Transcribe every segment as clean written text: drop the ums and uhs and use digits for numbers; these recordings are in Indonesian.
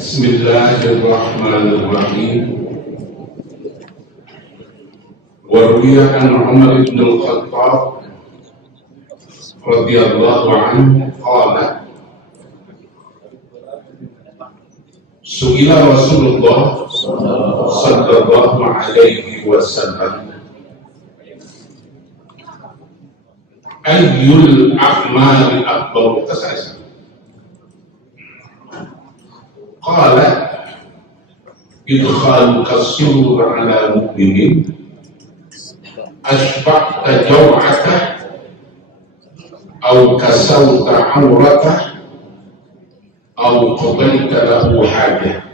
Bismillahirrahmanirrahim. Warwiya an Umar ibn al-Khattab radhiyallahu anhu qala Su'ila Rasulullah sallallahu alaihi wasallam ayyul a'mali afdal. Qala idkhaluka as-surur ala mu'minin ashba'ta jaw'ata aw kasawta 'awrata aw qadayta lahu hajah.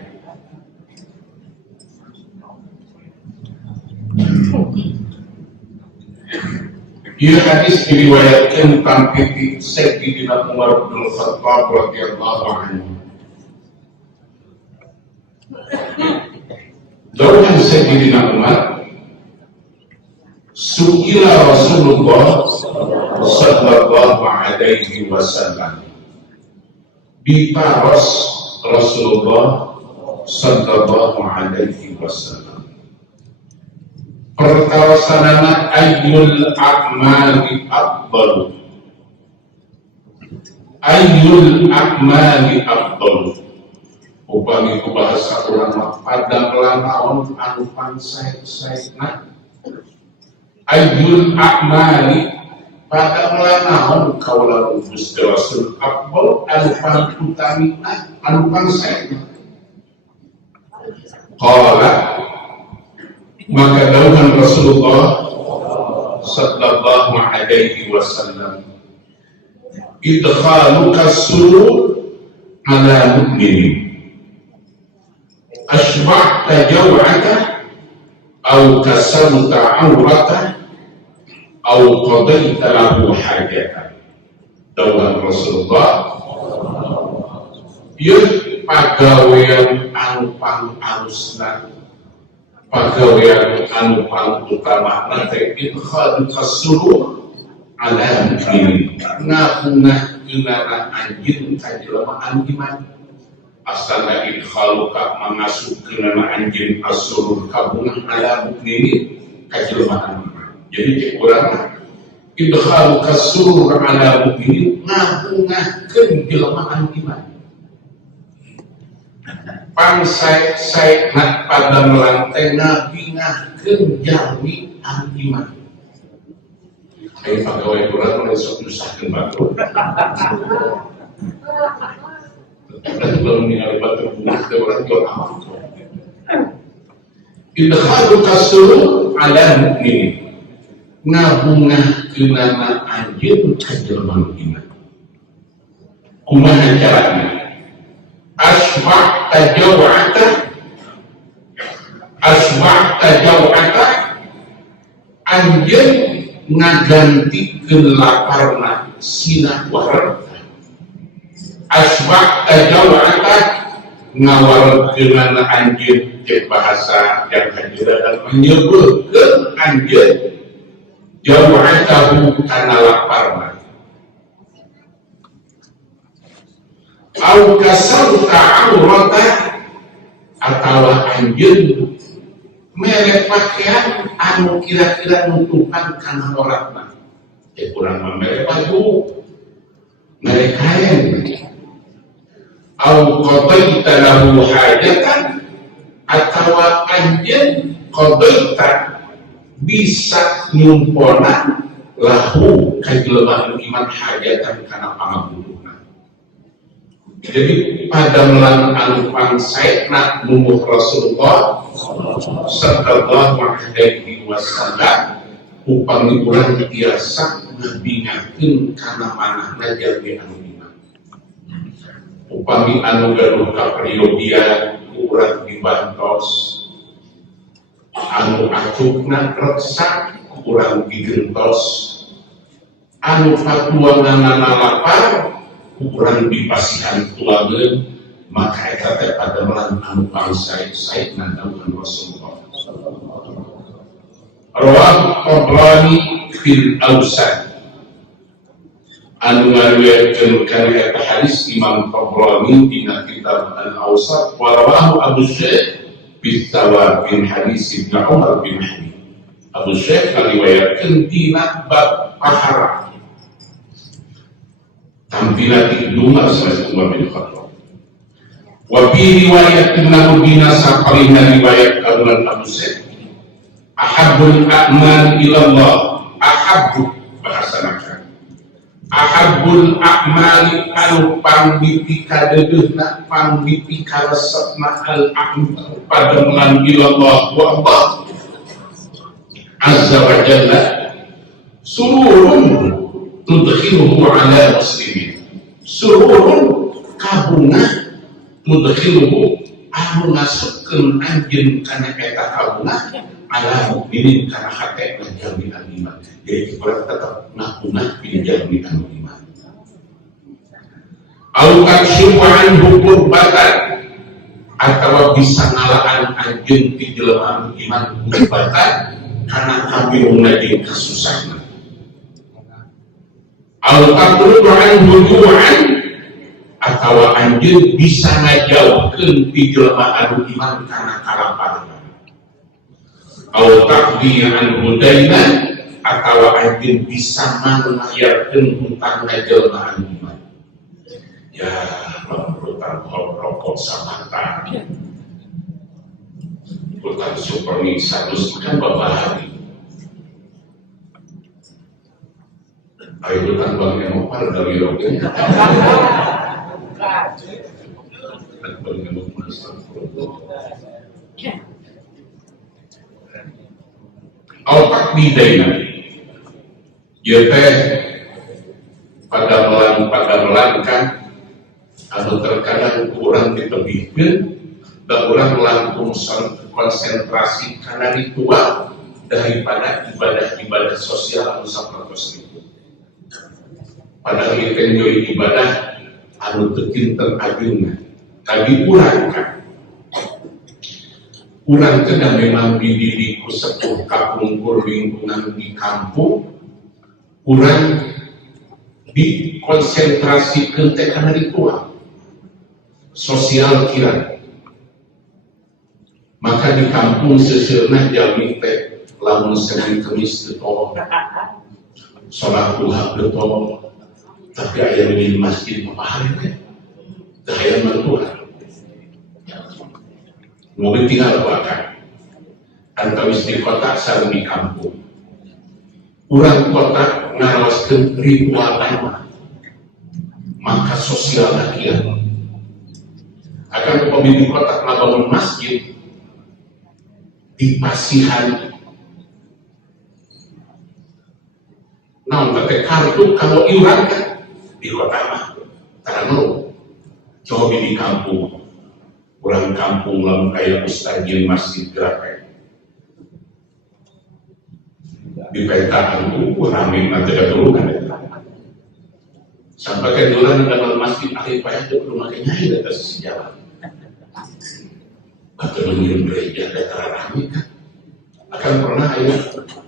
Ia hadis diriwayatkan tentang Sayyidina Umar bin Khattab radhiyallahu anhu. Dauhan Sayyidina Umar, su'ila Rasulullah sallallahu alaihi wasallam, ditaros Rasulullah sallallahu alaihi wasallam pertawasanana ayyul a'mali afdal, ayyul a'mali afdal. Upami ku bahasa ulama pada pelanaon anu pansai-saina ayyul a'mali pada pelanaon kaula Gusti Rasul afdal anu paling utami anu pansai. Qala maka dauhan Rasulullah sallallahu alaihi wasallam idkhaluka surur ala mu'minin ashba'ta jaw'ata aw kasawta 'awrata aw qadayta lahu hajatan. Dauhan Rasulullah ieu pagawean anu pangarusna, pagawean anu pangutamana teh idkhaluka surur ala mu'minin, ngabungahkeunana anjeun ka jelema anu iman. Asana idkhaluka mangasupkeunana anjeun as-surur kabungah ala mukminin ka jelema anu iman. Jadi cek urang idkhaluka surur ala mukminin ngabungahkeun jelema anu iman. Pansai-saina pada melantai ngabingahkeun jalmi anu iman. Ayo pagawe urang mulai sok nyusahkeun batur. Dan belum ningali batu bunga ke orang tua amal. Idkhaluka surur ala mu'minin, ngabungahkeunana anjeun ka jelema iman. Kumaha carana? Asba'ta jaw'ata anjeun ngagantikeun laparna sina wareg. Asba'ta jaw'ata ngawarkeunana anjeun cek bahasa yang hajira menyebutkeun anjeun jaw'atahu kana laparna. Au kasawta 'awrata atawa anjeun mere pakaian anu kira-kira nutupan kana auratna. Cek urang mah mere baju, mere kain. Au qadayta lahu hajatan atawa anjeun qadayta bisa nyumpona lahu ka jelema anu iman hajatan kana pangabutuhna. Jadi pada melan anu pangsaena numuh Rasulullah sallallahu alaihi wasallam upami urang tiasa ngabingakeun kana manahna jalmi anu iman. Upami anu gaduh kapriyodian urang dibantos, anu acukna reksak urang digentos, anu patuanganana lapar urang dipasihan tuangeun, maka eta teh pademelan anu pangsaena dauhan Rasulullah. Rawah Tabrani fil Awsat anu ngariwayatkeun kana eta hadis Imam Tabrani dina kitab Al-Awsat wa rawahu Abu Syekh bi bin hadis Ibnu Umar bin Hani. Abu Syekh ngariwayatkeun dina bab pahara tampila Ibnu Umar sanes Umar bin Khattab. Wa bi riwayat Ibnu Bina saparina riwayat kaluan Abu Syekh ahabbul a'mal ila Allah, ahabbu bahasanakan ahabbul a'mali anu pangdipika dedeuna pangdipika resepna al-a'mal pademelan ilallah wa Allah azza wa jalla sururun tudkhiluhu ala muslimin, sururun kabunga tudkhiluhu anu ngasupkeun anjeun kana eta kabunga ala mukminin kana hate jami'an iman. Jadi kita tetap ngakunah pilih jami'an iman. Aukat syu'an hukum batal atau bisa ngalaan anjeun ti jelema iman batal karena kabiruna jeung kasusahna. Aukat syu'an hujuan atau anjeun bisa ngajauhkeun ti jelema anu iman kana kalapahan. Au takdiran hudainan atau anjeun bisa manlayarkeun hutang jelema anu iman. Ya, hutang rokok samata. Hutang supermi 100 kan babari. Ayo hutang bang emopal dari rokok. Bang emopal Alpak bidayna ieu teh padamelan kan anu terkadang kurang ditebihkeun da urang langkung konsentrasi kana ritual daripada ibadah-ibadah sosial anu sapertos itu. Padahal ieu teh ibadah anu teu kinten ajungna. Tadi urang kan urang kena memang dididik ku sepuh kapungkur lingkungan di kampung, urang dikonsentrasikan tekan ritual sosial kira. Maka di kampung seseunah jami teh lamun Senin Kemis teu tolong, salat duha teu tolong, tapi aya di masjid papahari teh teu aya mantuan. Mobil tinggal bahkan antawis di kota sareng di kampung. Urang kota ngarawaskeun ritual agama, maka sosial lakian. Akan upami di kota ngabangun masjid di pasihan. Naon teh kartu kalau iuran kan di kota mah tarang coba di kampung. Orang kampung lamun kaya ustadin masjid gerak di petaan itu rame nanti keturunan sampai ke duran dalam masjid akhir payah itu belum ada nyai data sejarah atau mengirim gereja data rame kan akan pernah ayah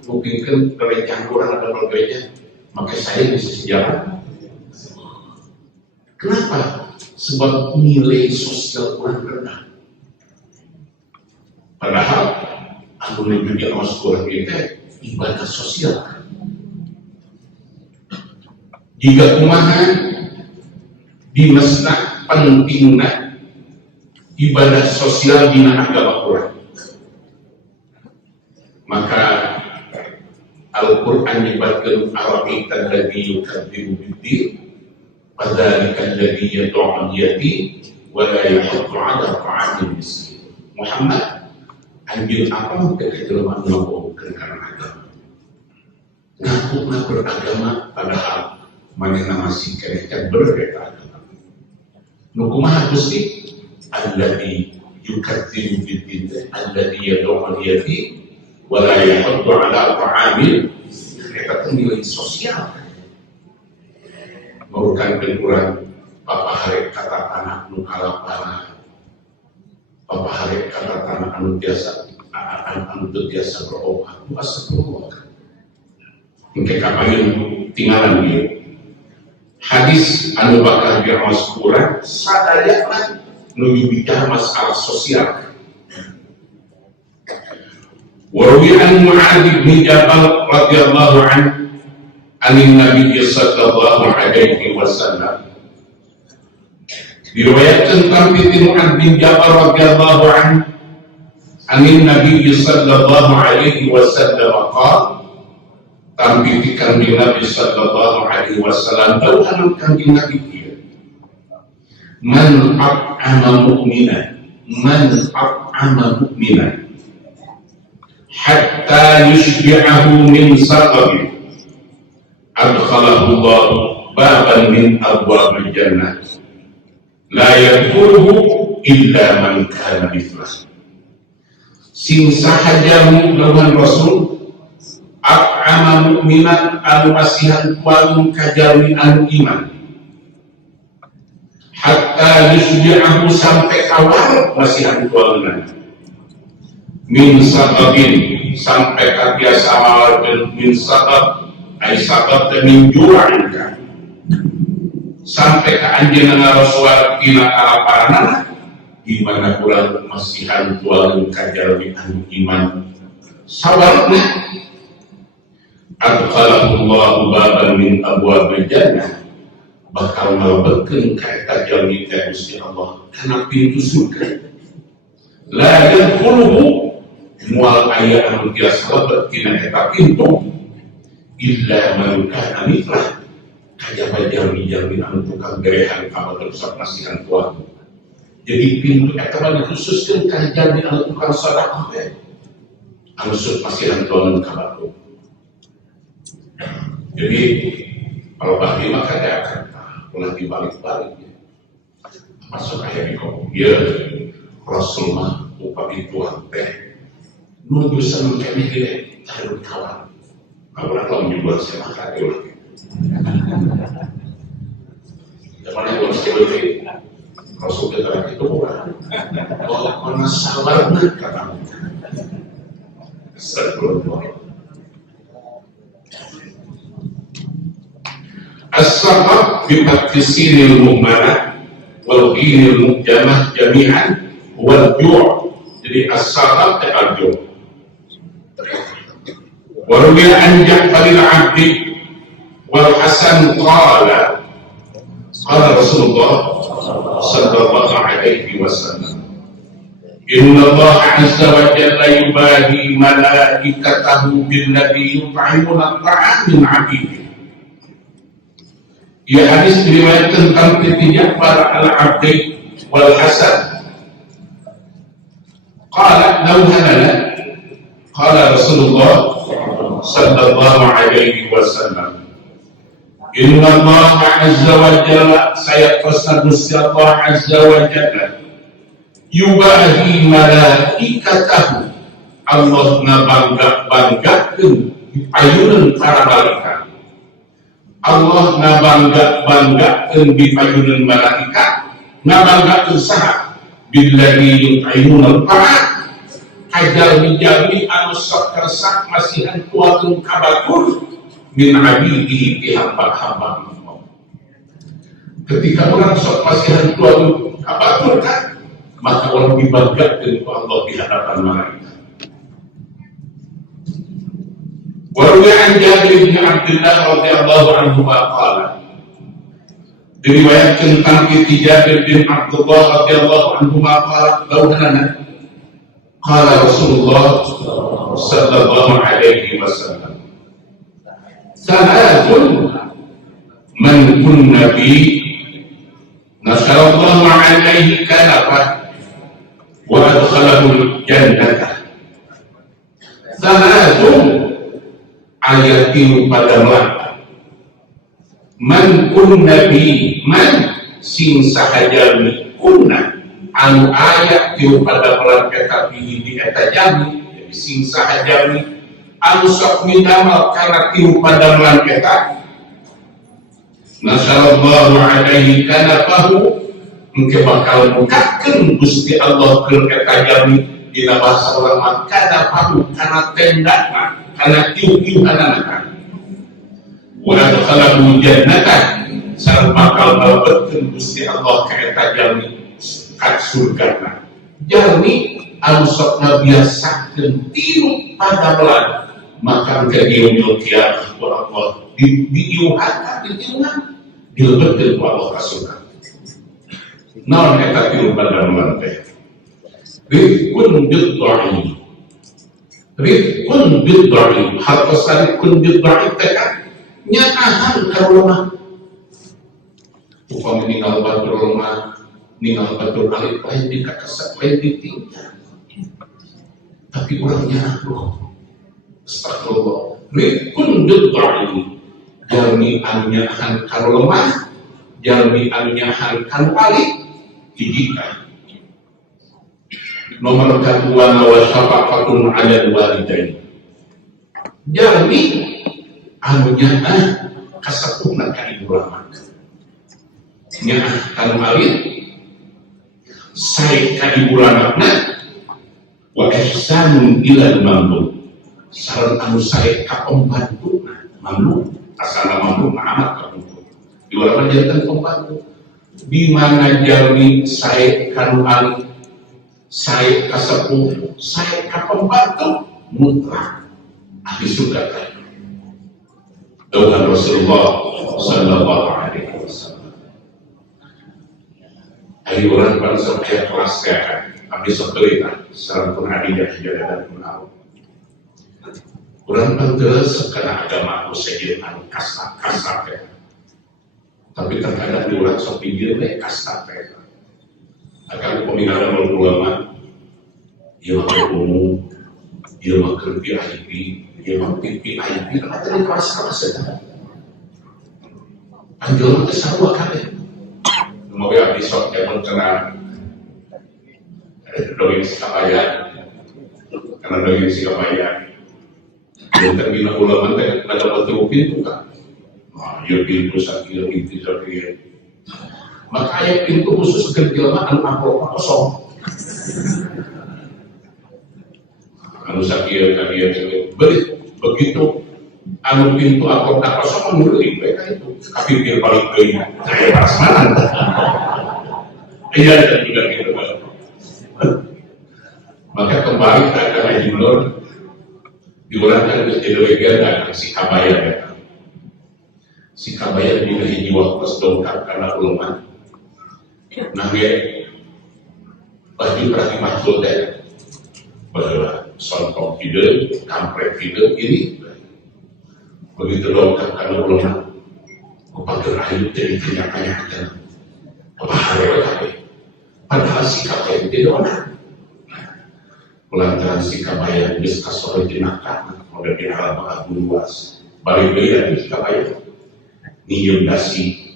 mungkin gereja kurang dalam gereja maka saya bisa sejarah. Kenapa? Sebab nilai sosial kurang rendah. Padahal aku menjadi awas kurang kita ibadah sosial. Jika kumaha di masjid pentingna ibadah sosial di agama Quran, maka Al-Quran menyebutkan Ara'aita alladzi yukadzibu bid-din fadzalika alladzi yad'u al-yatim wa la yahuddu 'ala ta'amil miskin. Muhammad anjir apa kejelmaan ngaku karena agama. Ngaku beragama padahal manehna masih kena berbeda agama. Nu kumaha Gusti? Alladzi yukadzibu bid-din alladzi yad'u al-yatim wa la yahuddu 'ala ta'amil. Eta nilai sosial. Merupakan kurang papa hari kata tanah nu kalapana, papa hari kata tanah anu biasa berobat, puasa berobat. Mungkin kapan tinggalan dia, hadis anu bakal dimaskuran sadayana nu bicara masalah sosial. Warwi an Mu'adz bin Jabal radhiyallahu anhu anin Nabi sallallahu alaihi wasallam. Diriwayatkan kami Mu'adz bin Jabal radhiyallahu anhu anin Nabi sallallahu alaihi wasallam qala tampitikan di Nabi sallallahu alaihi wasallam dauhan kanjeng Nabi dia man at'ama mu'minan hatta yushbi'ahu min saqabin adkhalahu Allah baban min abwabil jannah la yadkhuluhu illa man kana mithlah. Sing sahajamu lawan Rasul at'ama mu'minan anu masihan tuang kajami anu iman hatta yushbi'ahu sampai kawal masihan tuangan min sababin sampai kabiasa mawar min sabab ay sabab min ju'anka sampai ke anjina Rasul tina kalaparana di mana kurang masihan tuang kajarwi anu iman sabarna adkhalahu Allahu baban min abwabil jannah bakal mlebekeun ka eta jalmi ka Gusti Allah kana pintu surga la yadkhuluhu mual aya anu tiasa lebet tina eta pintu illa man kana mithlah kajaba jalmi-jalmi anu tukang berehan ka dosa masihan tuang. Jadi pintu eta mah dikhususkeun ka jalmi anu tukang sedekah teh anu sok masihan tuang ka batu. Jadi kalau bagi maka dia akan pernah dibalik-balik ya. Masuk ayat di kau ya Rasulullah upami Tuhan teh nuju senang kami dia taruh kawan kalau orang juga saya makan dia lagi zaman itu masih lebih Rasul kita itu bukan mana sabar kata astagfirullah. As-sabab bifathisinil mu'manah wal ghinil mu'jamah jami'an wal ju'. Jadi as-sabab al-ju'. Wa ruwiya an Ja'faril 'Abdi wal Hasan qala Rasulullah sallallahu alaihi wasallam inna Allah 'azza wa jalla yubahi malaikatahu bil ladzi yut'imuna at-ta'am min 'abdihi. Ya hadis diriwayatkan tentang Ja'far al-Abdi wal Hasan. Qala lauhanana qala Rasulullah sallallahu alaihi wasallam inna Allah azza wa jalla saya pesan Gusti Allah azza wa jalla yubahi malaikatahu Allah ngabangga-banggakeun ayunan para malaikat Allah ngabangga-banggakeun bipayuneun malaikat ngabanggakeun saha billahi yut'imuna ta'at kajalmi-jalmi anu sok kersak masihan tuakeun kabatur min abidihi ti hamba-hamba Allah. Ketika orang sok masihan tuakeun kabatur kan maka orang dibanggakeun ku Allah di hadapan malaikat. Warwi an Jabir bin Abdullah radhiyallahu anhu qala diriwayatkan tentang Jabir bin Abdullah radhiyallahu anhu qala lauhana qala Rasulullah sallallahu alaihi wasallam salatun man kunna bi nasallallahu alaihi kanafa wa adkhalahu jannata salatun ayat ini pada man kunna bi man sing sahajalmi kunna anu ayat itu pada melangkah di eta jami jadi sing sahajalmi anu sok minamal karena tiu pada melangkah nasallallahu alaihi kanafahu engke bakal mukakeun Gusti Allah keur eta jami dina bahasa ulama kanafahu kana tendana karena tiu-tiu anak wa adkhalahu jannatan sareng bakal mlebetkeun Gusti Allah ka eta jalmi ka surgana. Jalmi anu sok ngabiasakeun tilu padamelan maka ke yaumil qiyamah ku Allah diiuhatan ditiluan dilebetkeun ku Allah ka surga. Naon eta tilu padamelan teh? Rifqun bid-dhaif. Rifqun bid-dhaif. Hartosan rifqun bid-dhaif teh kan nyaahan ka rumah. Upama ninggal batur rumah, ninggal batur alit lain dikakasat, lain ditinggal. Tapi orangnya aku, astagfirullah. Rifqun bid-dhaif. Jalmi anu nyaahan ka lemah, jalmi anu nyaahan ka alit didikan. Nomor kedua wa syafaqatun 'alal walidain. Jalmi anu nyaah kasapuhna ka ibu bapak. Nyaah kanu alit sae ka ibu anakna wa ihsanun ilal mamluk. Sareng anu sae ka pembantuna mamluk. Asana mamluk amat ka pembantuna. Diwalapan jantan pembantu. Di mana jalmi sae kanu alit saya kasepuh, saya kapembantu mutlak ahli surga tadi. Doa Rasulullah Sallallahu Alaihi Wasallam. Ayo orang bangsa kaya kelas kaya, abdi sekelita, sarang pun hadiah dan pun awal. Orang bangsa sekena agama aku sejauh anu kasar kaya. Tapi terkadang di orang sok pinggir kasar kaya. Akan pemindahan ulama, dia makan umum, dia makan VIP, dia makan VIP, karena tadi keras-keras ya. Anjuran kesarua kali. Semoga episode yang mengenal dongeng Sikapaya, karena dongeng Sikapaya, dan terbina ulama tidak ada betul pintu kan? Nah, dia pintu sakit, pintu sakit. Maka ayat pintu khusus kerjaan anu amplop kosong. Anu sakit begitu anu pintu amplop kosong menurut mereka itu kapir paling geuning saya prasmanan. Iya dan juga gitu. Maka kembali ke Haji Nur diurangkan ke Dewegan dan Sikabaya. Sikabaya di hiji waktu sedongkap karena ulama. Nah, baju berarti maksud deh, bahwa sontong video, kampret video ini, begitu dongkap karena ulama, kepada ayu jadi kenyataan, apa hari lagi, padahal sikap yang tidak orang, pelantaran sikap yang diskus oleh jenaka, oleh pihak abu luas, balik beliau sikap ayat, nyium dasi,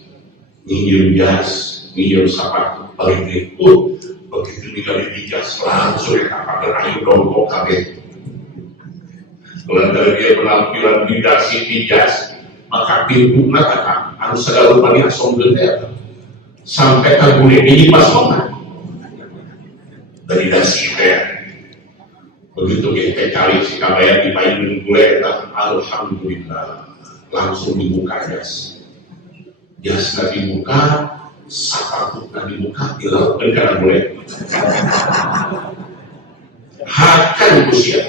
nyium jas. Nyium sapat balik itu begitu tinggal di jas langsung apa berayu dongkok kabeh. Kalau dia penampilan di dasi di jas maka pintu kata anu segala rupa dia sombong sampai kagune ini pas mana dari dasi teh begitu kita cari si kabaya di payung gue alhamdulillah langsung dibuka jas dibuka sapatu dan dibuka dilakukan karena boleh hakan usia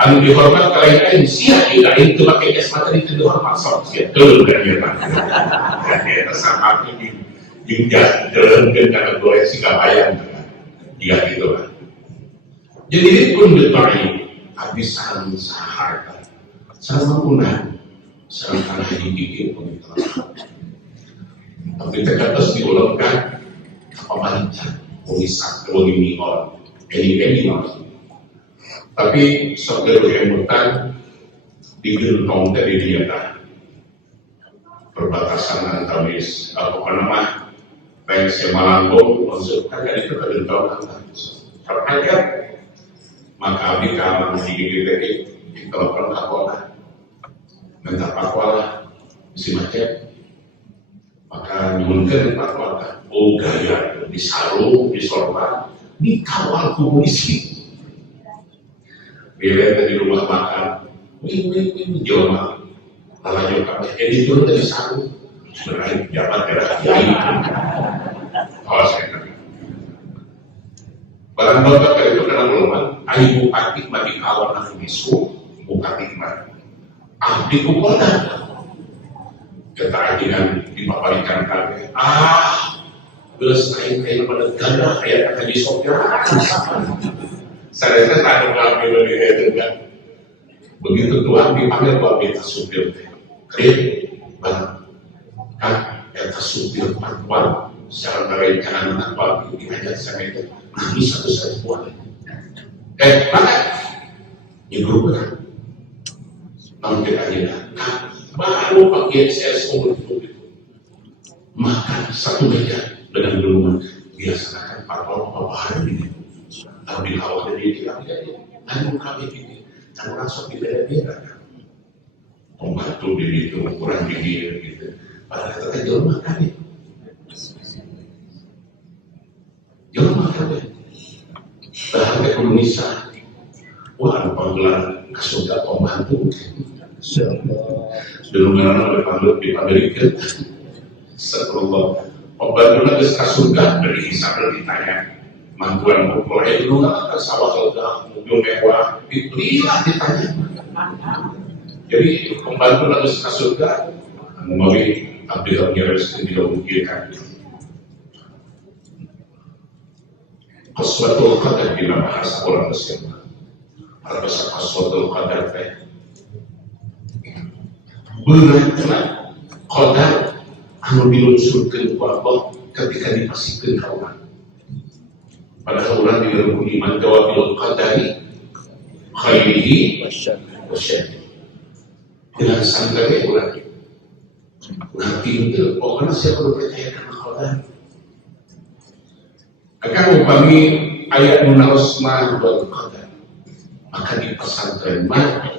anu dihormat kalian siap tidak itu pakai jas materi itu dihormat sok siap turun dan dia kan sapatu di jas turun karena boleh sikap ayam jika gitu kan jadi ini pun bertanya habis saling saharta sama punah sama haji bikin pengetahuan. Tapi terus diulangkan apa macam komisak ini orang ini orang. Tapi saudara yang bertan digentong dari dia kan perbatasan antaris apa nama Pensi Malanggo maksudnya kan itu tergentong antaris. Terkadang maka abdi kamar di GGTI ditelepon kapolda minta pakwala si macet. Maka mungkin fatwa gaya disaru, disorban, dikawal polisi. Bila di rumah makan, ini jelma, lalu kami editor dari saru, sebenarnya pejabat daerah kiai. Oh, saya kata. Barang bapak dari itu kena ngomong, ayo bupati mati kawan aku bisu, bupati mati. Abdi kupola. Keterangan dipaparikan kami. Terus kain pada ganda kayak kata di sopir. Saya tak ada ngambil dari itu kan. Begitu Tuhan dipanggil buat kita supir. Krim, bang, kan kita supir perempuan. Secara merencanakan apa diajak sama itu. Nangis satu saya buat. Mana? Di grup kan. Namun kita aja baru pakai SS umur itu. Makan satu meja dengan minuman biasakan parpol hari ini. Tapi awal dari kita anu kami ini, anu langsung beda-beda. Pembantu di itu ukuran gigi gitu. Padahal kita jual makan ya. Jual makan ya. Bahkan Indonesia, wah panggilan kesudah pembantu. Dengan berpandu di Amerika, setelah pembantunya ke surga dari hisab dan ditanya, mantuan pokok itu nggak sawah sudah mobil mewah, dibelilah ditanya. Jadi pembantu lagi ke surga, melalui abdi-abdi rezeki tidak memungkinkan. Qaswatul qadar bila bahasa orang Mesir, bahasa qaswatul qadar teh. Beratlah qadar anu dilunsurkeun ku Allah ketika dipastikan ka urang. Padahal urang dileureun iman jawabil qadari khairihi wa syarrihi. Dengan santai urang. Urang pinter pokokna saya perlu percaya kana qadar. Akan upami ayat munausma wal qadar. Maka di pesantren mah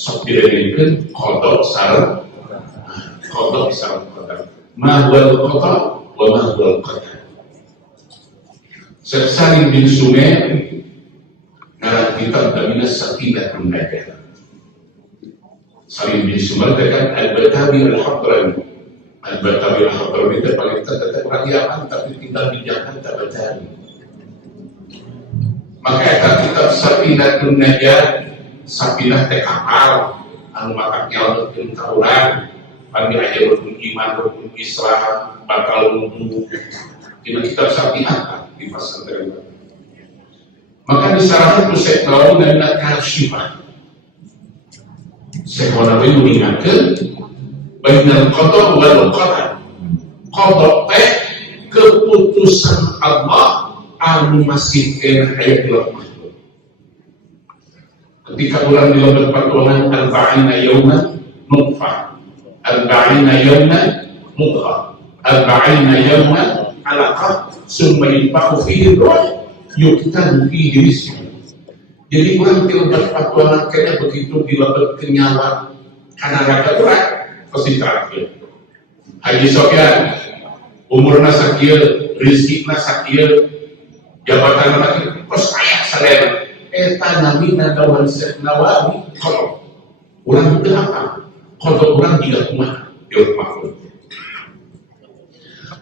sok direnyikeun qada sareng qada sareng qadar. Ma wal qada wa ma wal qadar. Salim bin Sumair ngarang kitab Daminas Sakinatun Najah. Salim bin Sumair katakan al-Batawi al-Hadrami. Al-Batawi al-Hadrami itu paling terdekat rakyat tapi tinggal di Jakarta Batawi. Maka eta kitab Sakinatun Najah Sapinah teh kapal anu matak nyaleukeun ka urang pagi aya rukun iman rukun Islam bakal wudu dina kitab Sapinah di pesantren. Maka disarahkan ku Syekh Nawawi dan Kasyifah. Syekh Nawawi mengingatkan bainal qada wal qadar. Qada teh keputusan Allah anu masihkeun aya di lauh. Ketika orang dilakukan pertolongan arba'ina yawman nutfah, arba'ina yawman mudghah, arba'ina yawman alaqah, summa yunfakhu fihi ruh, yuqtalu fihi rizqu. Jadi orang dilakukan pertolongan kayaknya begitu dilakukan nyawa karena raka berat pasti terakhir. Haji Sofyan umurna sakieu, rizkina sakieu, jabatan lagi terus ayah sadaya. Eta namina dawan Syekh Nawawi qada. Urang teu apa? Qada urang tidak kumaha di makhluk.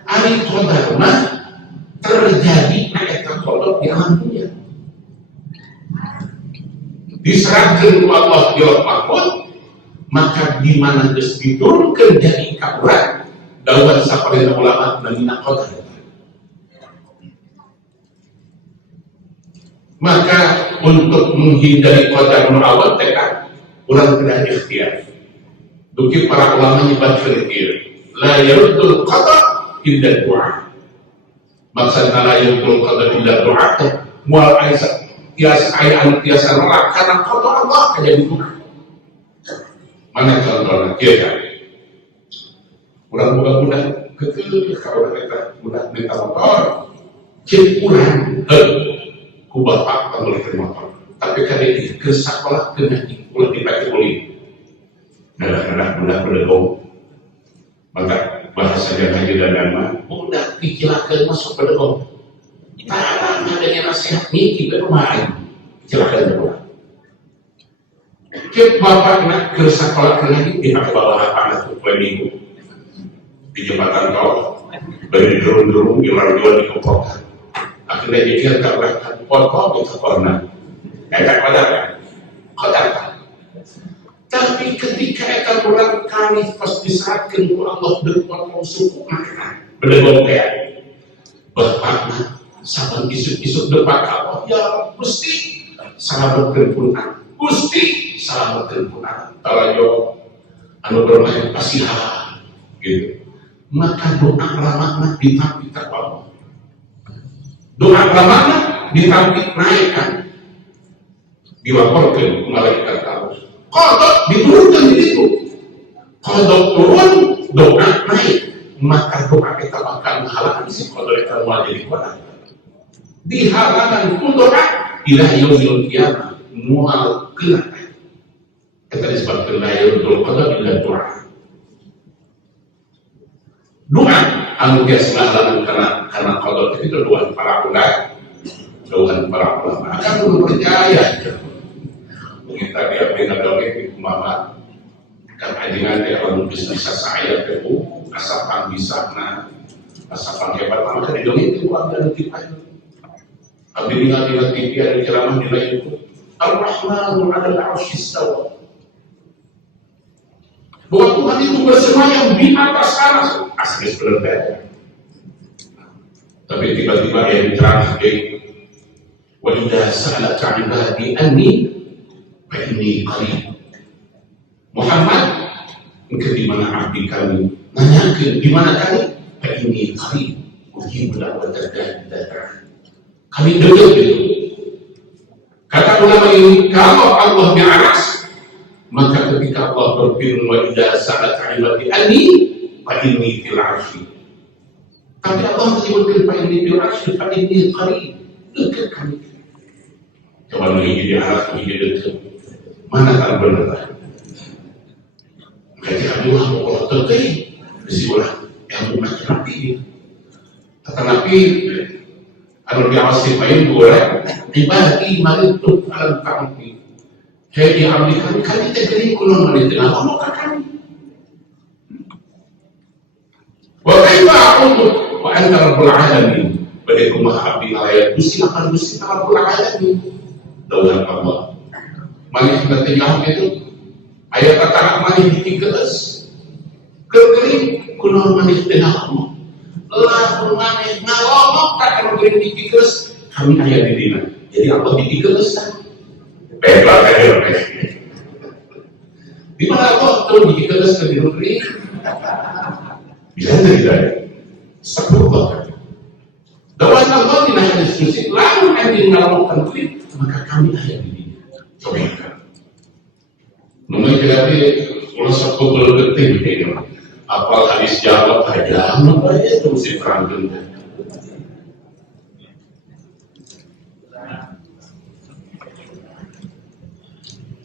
Ari qadar mah terjadi eta qada di alam dunia. Diserahkeun ku Allah di makhluk, maka di mana geus diturunkeun jadi ka urang, dawan saparina ulama namina qadar. Maka untuk menghindari qadar awal tekad orang tidak ikhtiar. Duki para ulama nyebat fikir la yaruddul qadar illa doa. Maksudnya la yaruddul qadar illa doa. Mual aisyah tiasa ayat tiasa nolak karena qadar Allah jadi doa. Mana contohnya kita? Mudah-mudahan kekeh kalau kita mudah minta motor, cek kurang ku bapak tak boleh motor, tapi kali ini ke sekolah kena boleh dipakai boleh. Mudah berdegong, maka bahasa yang haji dan dhamma mudah dikirakan masuk berdegong. Tarang adanya nasihat ini kita kemarin kirakan berdegong. Cek bapak nak ke sekolah kena dipakai bawa apa anak tuh minggu. di jembatan tol, beri derung-derung di luar dua di kepala. Akhirnya dia katakan pokok itu pernah, kata. Tapi ketika eta kurang kali pas diserahkan ku Allah berkuat suku maka bener kayak bapak saban isuk-isuk depan Allah ya Gusti sahabat terpunan Gusti sahabat terpunan talajo anu bermain pasihan gitu maka doa ramahna ditampik ke Allah doa ramahna ditampik naikkan dilaporkan ke malaikat Allah kodok diturunkan di situ kodok turun doa naik maka doa kita bakal menghalangan si kodok kita mau jadi kodok dihalangan pun doa ilah yaumil qiyamah mual kena kita disebutkan la yaumil kodok illa doa anu biasa menghalangan karena kodok itu doa para ulama akan percaya kita biar bina dongeng di kumama kan ajengan dia kalau bisa saya tebu asapan bisa asapan hebat maka di dongeng itu ada nanti aja abdi ingat TV ada ceramah nilai itu Ar-Rahmanu 'alal 'arsy istawa bahwa Tuhan itu bersemayam di atas aras asli berbeda tapi tiba-tiba yang diterangkan wa idza sa'alaka 'ibadi anni ini qarib Muhammad engkau di mana abdi kami nanyakan di mana kami ini qarib ujib da'watad da'i kami dekat itu kata ulama ini kalau Allah di aras maka ketika Allah berfirman wa idza sa'alaka 'ibadi anni fa inni fil 'arsy tapi Allah menyebutkan fa inni fil 'arsy fa inni qarib dekat kami coba menjadi di aras menjadi dekat mana kan benar jadi Allah mau terkait disiulah yang mati nabi tetapi anu diawasi main boleh dibagi malituk alam kami hei abdi kami kami tegeri kulon manitna Allah ka kami wa kaifa aqulu wa anta rabbul alamin badikum abdi ayat silakan Gusti rabbul alamin daulah Allah manis bertengah itu ayat kata manis dikeles kering kuno manis tengah Allah lah manis ngalomok tak kering dikeles kami ayat di dina jadi apa dikeles bebas aja di mana Allah tuh dikeles ke diri bisa tidak sepuluh dawan Allah di nahar diskusi lalu yang ngalomok kan maka kami ayat di dina coba nomor jadi kalau satu kalau detik ini apal hadis jawab aja apa itu si Franklin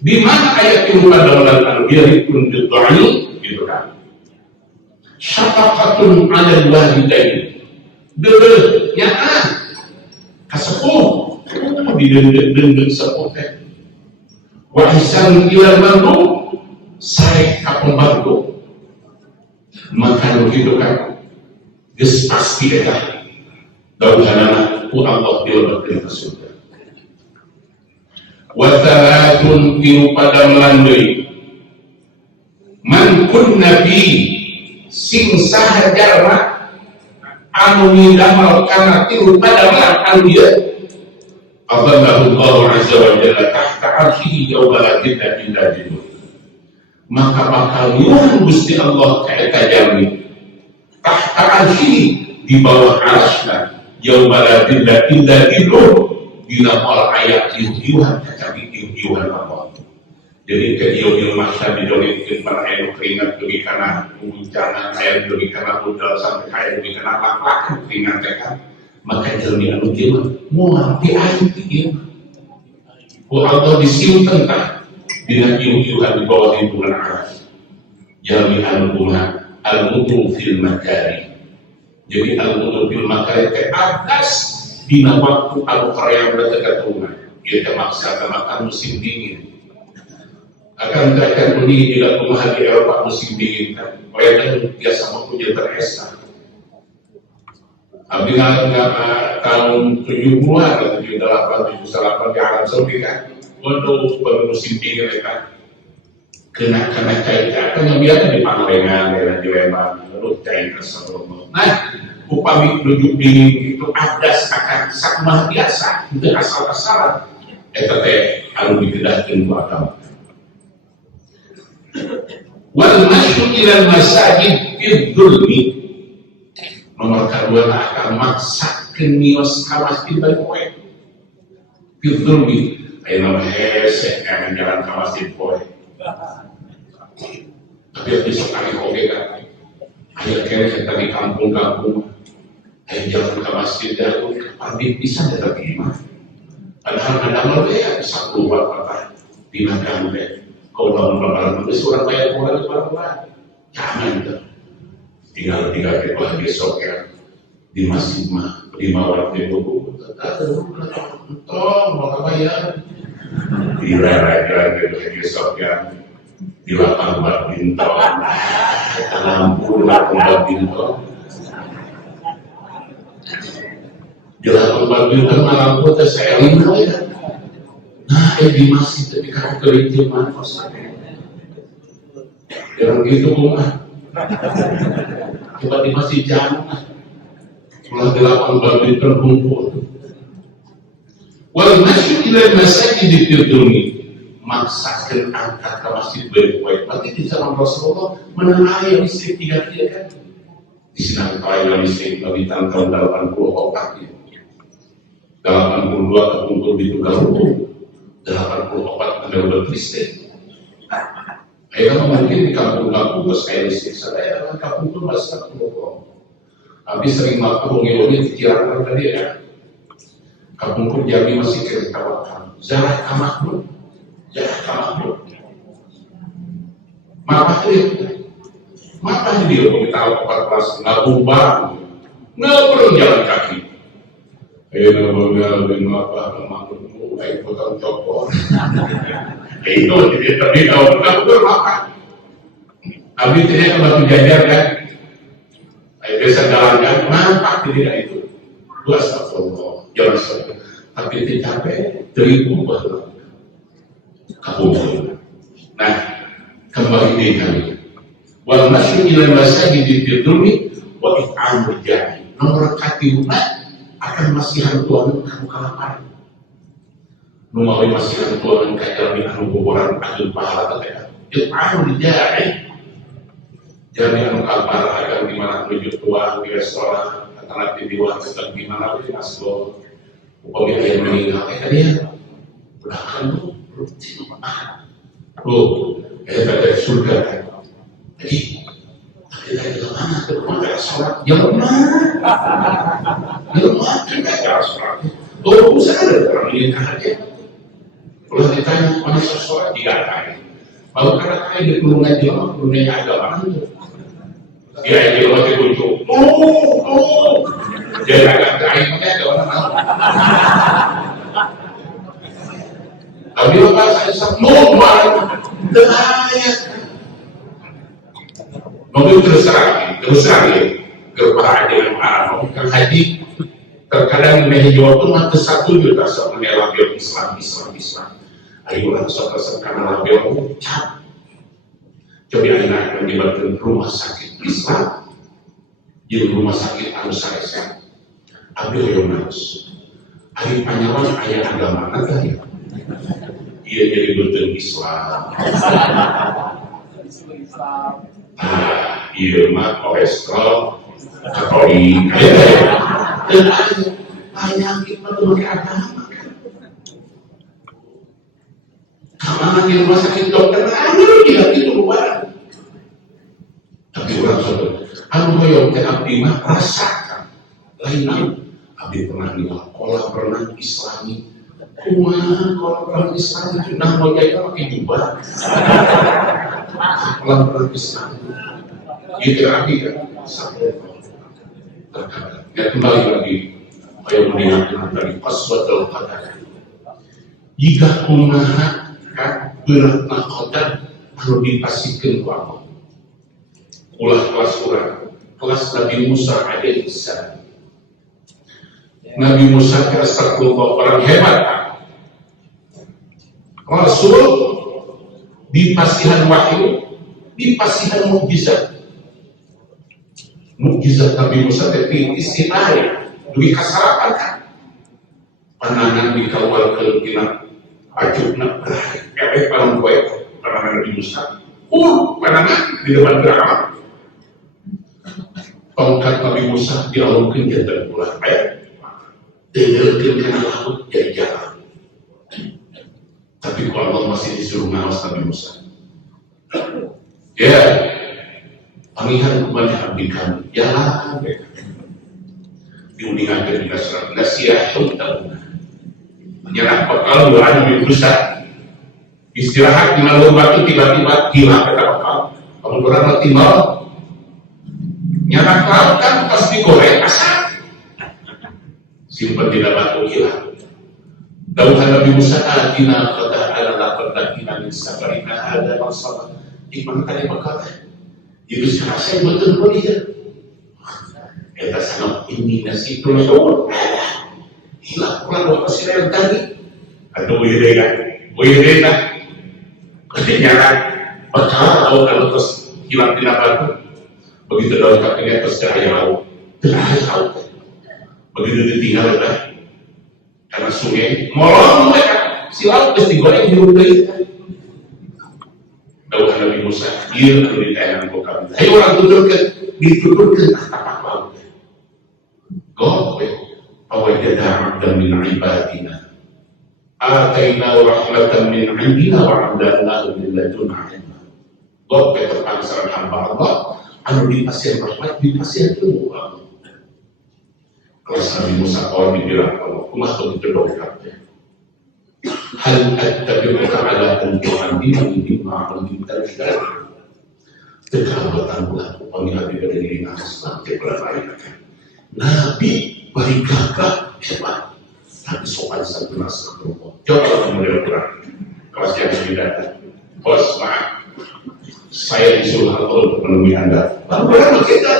di mana ayat itu pada dalam biaripun ditani gitu kan syafaqatun 'alal walidain deuleuhnya kasepuh di sepuh wa ihsan ila mandu sae ka pembantu maka begitu kan geus pasti eta dauhanana ku Allah dilebetkeun ka surga wa talatun tiru pada melandui man kunna bi sing sahajarna anu ngidamal kana tiru pada melang anu dia Allahu azza wa jalla tahta arsyihi yawma la zilla illa zilluh maka bakal nyuruh Gusti Allah kaita jamin tahta arsyihi di bawah arsy-Nya yawma la zilla illa zilluh dina mal ayat yuhan kacabi yuhan Allah jadi ke ieu masa didongengkeun para anu keringat dugi kana bencana aya dugi kana udal sampai aya dugi kana lak-lak keringat kan maka jelmi anu kieu moal diayat ieu ku Allah disimpen tah dina ieu-ieuhan di bawah lindungan aras jelmi anu bunga al-mutu fil makari jadi al-mutu fil makari teh atas dina waktu anu kareang dekat rumah ieu teh maksa makan musim dingin akan mereka ini tidak memahami Eropa musim dingin kan, mereka biasa mempunyai teresa. Tapi tahun 70-an atau 78 di Arab Saudi kan, untuk musim dingin mereka kena cair kan yang biasa di Pangalengan, daerah di Lembang, lalu cair tersebut. Nah, upami menuju dingin itu ada akan sakmah biasa, itu asal-asalan. Tete harus dikedakin buat agama. Wal masyu ilal masajid fidzulmi, nomor kedua akan maksakan niwas kamasjid bagi poe fidzulmi. Ayo nama hesek yang jalan kamasjid poe. Tapi besok kali oke kan, ayo kira kita di kampung-kampung, ayo jalan kamasjid jatuh, pasti bisa datang gimana? Padahal kadang-kadang ya bisa keluar patah di makan deh. Kau bangun itu orang bayar orang itu jangan tuh. Tinggal kita besok ya di masjid mah di mawar di buku. Mau bayar di raya besok ya di lapang badminton, lampu lapang badminton. Di lapang badminton malam pun saya lima ya. Nah, di masjid tapi kalau kerja mana maksudnya? Jangan gitu mah. Coba di masjid jangan. Kalau di lapang badminton kumpul. Wal masjid ila masjid difirduni, maksakan angkat ke masjid baik-baik. Berarti di zaman Rasulullah menenai listrik 3 kan? Di sini ada listrik lebih tahun 84 ya. 82 kekumpul di Tugaluku. 84 menurut listrik. Kamu mungkin di kampung-kampung terus kayak listrik saya kan kampung itu masih terpukul. Tapi sering makan ngelola pikiran tadi ya. Kampung pun Jambi masih kereta wakam. Zarat kamakmur, Maka dia kita 14 nggak bubar, nggak perlu jalan kaki. Baik potong copor. Itu jadi tadi kalau kita betul makan. Habis ini ke batu jajar kan. Biasa jalan-jalan nampak tidak itu. Dua astagfirullah, jangan sampai. Tapi tidak capek, teribu bahwa kabur. Nah, kembali di kami. Wal masjid ila masjid difirduni wa it'amul jari. Nomor kati akan masihan Tuhan kamu kelaparan. Numawi masihan Tuhan kayak anu kuburan anu pahala teh. It'amul jari. Jadi anu kelaparan akan di mana menuju Tuhan di restoran, antara di warteg di mana di masjid. Upami ayah meninggal tadi ya. Udah kan lu dari surga kan. Jadi dari mana ke rumah gak sholat? Ya rumah kan gak sholat. Oh bisa ada orang ini aja. Kalau ditanya mana sholat tidak ada. Lalu karena kaya di kurungan jemaah, kurungannya agama itu. Dia yang di rumah dikunjung. Jadi agak kaya makanya ada orang-orang. Tapi apa saya semua bahaya. Mobil terus lagi kepada ajaran Arab. Kan haji terkadang menjual pun mata 1 juta sok menelabel Islam. Ayo langsung karena label ucap. Coba anak menyebabkan rumah sakit Islam, jadi rumah sakit anu saresa. Abdul Yonas, hari panyawan ayah agama naga ya. Ia jadi betul Islam. Iya mah kolesterol, katolik. Dan penyakit berbagai agama kan. Kamana di rumah sakit dokter, tidak itu luar. Tapi orang suatu, yang abdi mah rasakan lain abdi pernah bilang kolam renang Islami. Kolam renang Islami itu nah mau jadi pakai jubah. Kolam renang Islami. Itu abdi kan sampai terkadang. Ya kembali lagi, ayo mengingatkan dari Qaswatul Qadar. Jika kumaha kan beratna qadar anu dipasikeun ku Allah. Ulah kelas urang, kelas Nabi Musa alaihi salam. Nabi Musa kira astagfirullah orang hebat. Rasul dipasihan wahyu, dipasihan mukjizat. Mukjizat Nabi Musa tapi istilahnya lebih kasarapan kan. Panangan dikawal ke kina ajubna efek paling kuat panangan Nabi Musa. Panangan di depan Fir'aun. Pangkat Nabi Musa dialungkan jantan pula dengarkan kena laut jadi jalan. Tapi kalau Allah masih disuruh ngawas Nabi Musa. Ya, panggilan kepada abdi kami. Ya, diundingkan di kasar. Nasihat untuk menyerah bekal doa Nabi Musa. Istirahat di lalu batu tiba-tiba gila kata bekal. Kamu berapa timbal? Nyerah laut kan pasti goreng asap. Simpan tidak batu hilang. Dauhan Nabi Musa atina qada ala laqadina min safarina hada masalah. Iman tadi berkata, itu saya betul dia. Kita sangat ini nasi itu lewat. Hilang pulang waktu sinar tadi. Atau wirena. Kedengaran bakal tahu kalau terus hilang tidak batu. Begitu daun kakinya terus cahaya laut. Terlalu begitu ditinggal dah karena sungai molong mereka si laut mesti goreng hidup dari dauhan Nabi Musa dia perlu ditayang kami ayo orang dituturkan tapak laut gobe awajada abdan min ibadina ataina rahmatan min indina wa amdalnahu min ladunna ilma gobe terpaksa hamba Allah anu dipasien rahmat dipasien ilmu Allah. Kelas Nabi Musa awal dibilang Allah, kumah begitu dokternya. Hal attabi'uka ala an tu'allimani mimma 'allamta rusydan. Tekabatan bulan panggilan dari diri Islam keberadaan. Nabi bari gagah hebat. Tapi sopan santun astagfirullah. Coba kemudian Quran. Kelas yang sudah datang. Bos, maaf. Saya disuruh Allah untuk menemui Anda. Lalu berapa kita?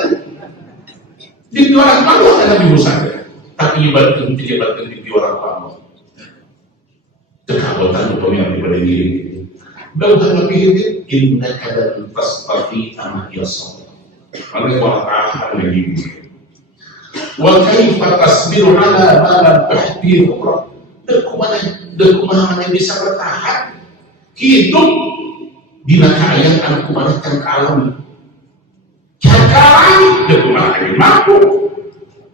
Di orang malu ada Nabi Musa, tapi ibaratkan di orang malu. Kekabutan hukum yang diberi diri. Dauhan Nabi ini, inna kadan tasfati anak yasal. Maka Allah Ta'ala Nabi ini. Wa kaifa tasbiru ala ma lam tahdir ukra. Dan kumaha bisa bertahan hidup di nakayaan kumaha alam. Sekarang dia kemarin mampu.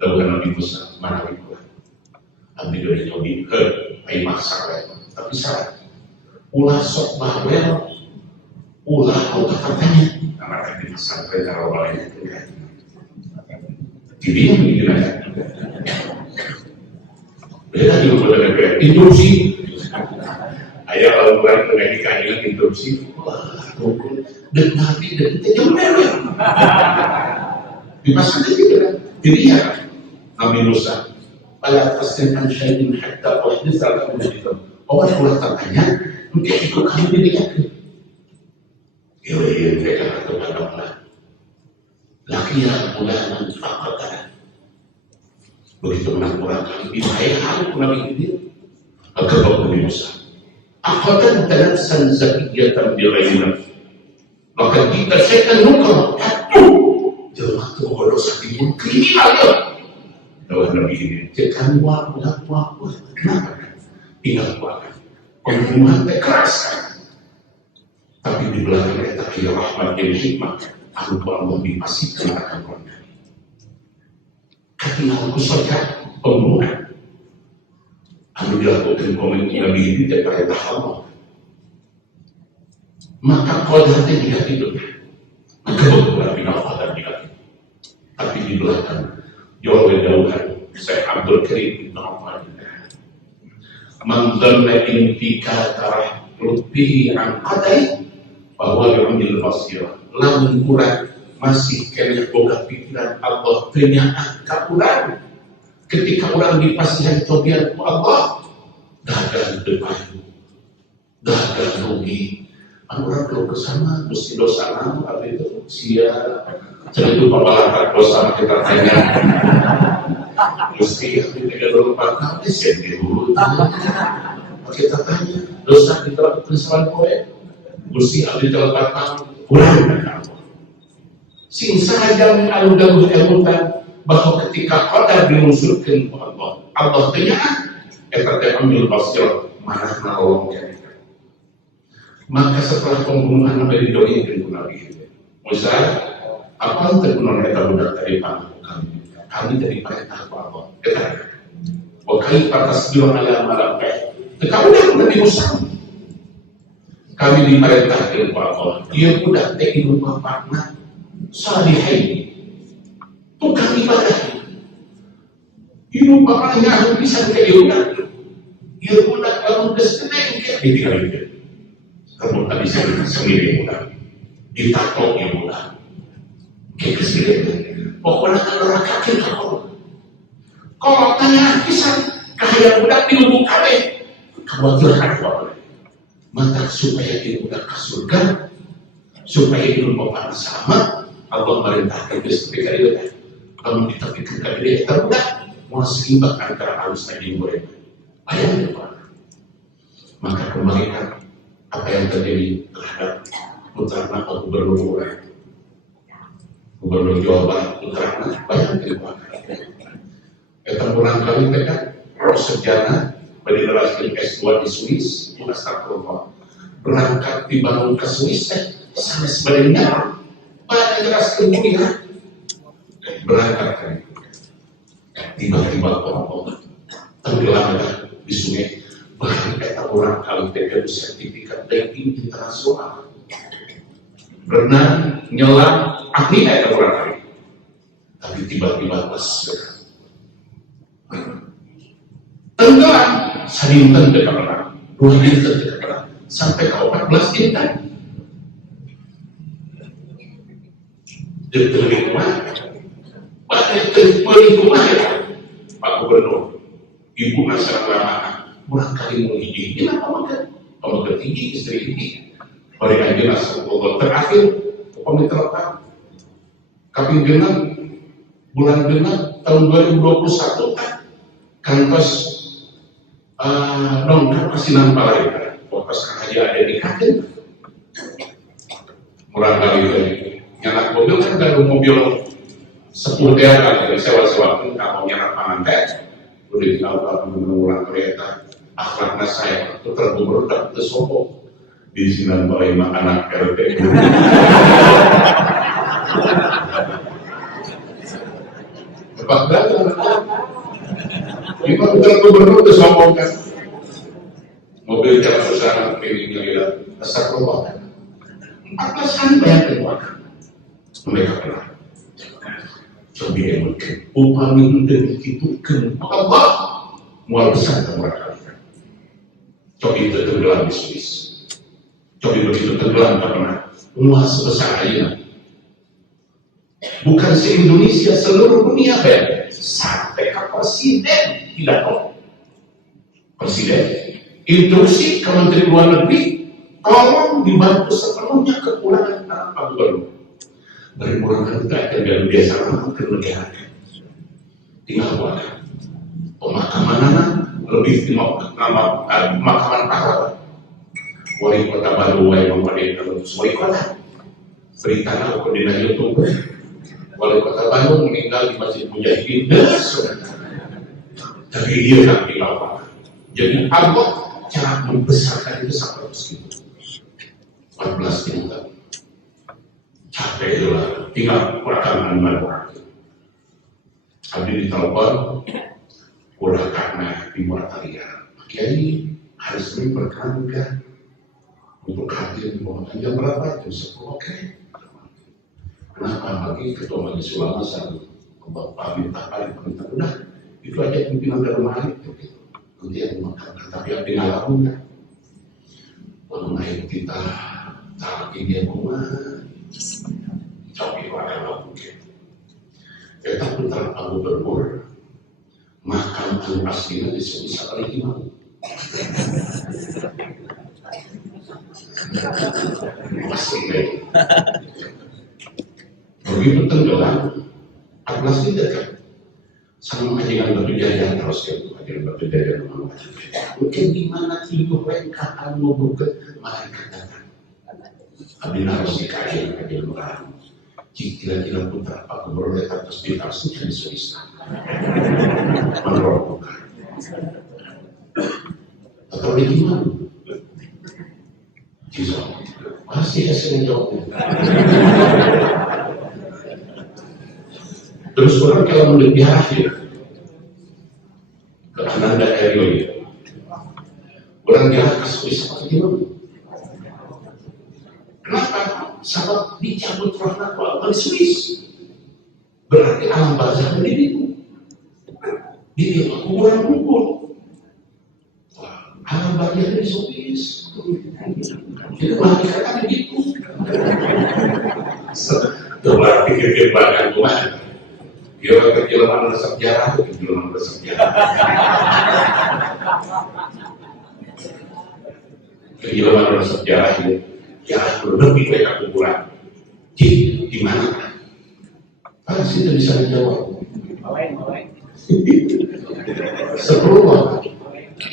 Dauhan Nabi Musa mana itu? Abdi dari Nabi ayo maksa tapi salah. Ulah sok bawel, ulah auto katanya. Nama Nabi Musa kerja awalnya tidak. Jadi yang digunakan. Beda juga pada interupsi. Ayah orang lagi kajian interupsi. Wah, dan Nabi dan kita jauh dimasukkan gitu kan. Jadi ya Nabi Musa ala tasdiqan syai'in hatta uhditha lakum dzikra. Allah tanya untuk ikut kamu dilihatkan. Ya mereka kepada Allah. Lakiya mulanan faqatan. Begitu menang orang kali dibayar hal Nabi ini kepada Nabi Musa. Aqatan tanafsan zakiyatan bi ghairi nafs. Maka kita setan nuka jangan tuh sakit pun kriminal ya. Dauhan Nabi ini cekan kenapa? Tinggal kuatkan pembunuhan keras kan. Tapi di belakang kita kira rahmat dan hikmah aku Allah dipastikan akan korban. Karena aku saja pembunuhan anu dilakukan komen Nabi ini tidak Allah. Maka kodratnya tidak hidup. Maka beberapa bina kodrat tidak hidup. Tapi di belakang jauh-jauhan Syekh Abdul Karim bin Affan man dhanna intikata lutfihi an qadai bahwa diambil basirah lamun kurang masih kena boga pikiran Allah tanya angka kurang ketika orang dipasihan tobian ku Allah dagang depan gagal rugi. Orang kalau bersama mesti dosa nama apa itu sia. Jadi itu pembalakan dosa kita tanya. Mesti kita dulu pakar di dulu. Kita tanya dosa kita kesalahan kowe. Mesti abdi telapatan kurang kan. Sing sahaja mengalu-alu emutan bahwa ketika qadar dimusyrikin Allah, Allah tanya eta teh ambil basir marah nolong kan. Maka setelah pembunuhan Nabi didoakan ke Nabi Musa, apa yang terbunuh kita budak dari kami dari perintah Allah. Kita, wakai patas jual ala malakai. Tekamu Nabi Musa, kami diperintahkan ke Allah. Dia budak dari rumah partner salihai. Itu kami pada ibu bapaknya harus bisa kehidupan. Dia budak kalau destinasi kayak gitu. Kamu tadi sendiri mudah, ditato ya mudah, kayak sendiri. Pokoknya kalau rakyat kalau tanya kisah kahayang mudah di lubuk kami, khawatir apa? Maka supaya dia mudah ke surga, supaya hidup bapak sama, Allah merintahkan dia ketika itu kan, kamu ditapikan dia termudah, mau seimbang antara arus tadi murid, bayang pak. Maka kembalikan apa yang terjadi terhadap putra anak gubernur Jawa Barat, putra anak banyak terima. Kita kurang kali mereka sejarah bergenerasi S2 di Swiss, astagfirullah, berangkat dibangun ke Swiss, sampai sebenarnya banyak generasi kemudian berangkat kan, tiba-tiba orang tenggelam di sungai. Bahkan kata orang kalau tidak sertifikat diving internasional, renang, nyelam, ahli kata orang kali, tapi tiba-tiba pas tenggelam, sadinten dekat renang, 2 dinten dekat renang, sampai ke 14 dinten. Jadi rumah, bahkan rumah ya, Pak Gubernur, Ibu masyarakat kurang kali mau hiji, kamu tinggi, istri tinggi, mereka jelas Allah terakhir, pemiteratan, kaping genap, bulan genap tahun 2021 kantos dongkap kasinan palai, fokus aja ada di kaki, kurang kali itu, nyala mobil kan ada mobil 10 kali sewa-sewa pun kalau nyala pangan udah dilakukan mengulang kereta. Akhlaknya saya itu tergubur tak tersokok di sini bawa anak RT. Lepas belajar, kita bukan gubernur tersokok kan? Mobil jalan susah ini gila, asal rumah. 14 hari banyak keluarga, mereka pernah. Coba yang mungkin upami dari itu kan Allah mual besar mereka. Coba itu tenggelam di Swiss. Coba begitu tenggelam karena rumah sebesar ini. Bukan se-Indonesia, seluruh dunia sampai ke presiden tidak tahu. Presiden instruksi Kementerian Luar Negeri tolong dibantu sepenuhnya kekurangan anak Pak Gubernur. Dari orang kita akan dari biasa ke negara. Tinggal buat pemakaman lebih pemakaman pahlawan. Wali Kota Baru, wali Memperdeka, wali kota. Berita aku di YouTube. Wali Kota Baru meninggal di Masjid Mujahidin. Tapi dia tak tinggal. Jadi Allah cara membesarkan itu sangat meskipun 14 tinggal. Capek itu lah, tinggal kurangkan baru. Habis ditelepon, kurang karena di Muratalia. Kiai hari Senin berkantor untuk hadir di bawah jam berapa? Jam 10, oke. Kenapa lagi ketua majelis ulama saya Bapak minta udah itu aja pimpinan dari rumah itu gitu. Nanti yang makan, tapi yang pengalaman mengenai kita saat ini rumah coba ada mungkin. Kita putar Pak Gubernur makan anu aslinya bisa kali imam. Pasti deh. Begitu tenggelam, 14 tidak kan? Sama kajian batu jajan terus ya, kajian batu jajan mungkin gimana tidur mereka mau buka mereka datang. Habis harus dikaji kajian orang. Kira-kira putra Pak Gubernur datang terus ditafsir jadi Swiss. Menurut bukan. Atau di gimana? Kisah. Pasti hasilnya jawabnya. Terus orang kalau meneliti hasil ke Ananda Erioy, orang jalan ke Swiss apa gimana? Kenapa? Sebab dicabut rahmat Allah di Swiss. Berarti alam barzah dari itu. Dia kuburan kumpul. Alam barzah dari Swiss. Itu hakikatnya begitu. Coba pikir-pikir bahkan Tuhan. Kejelaman bersejarah, kejelaman bersejarah. Kejelaman bersejarah itu, ya lebih mereka kuburan. Di mana? Pasti tidak bisa dijawab. Sepuluh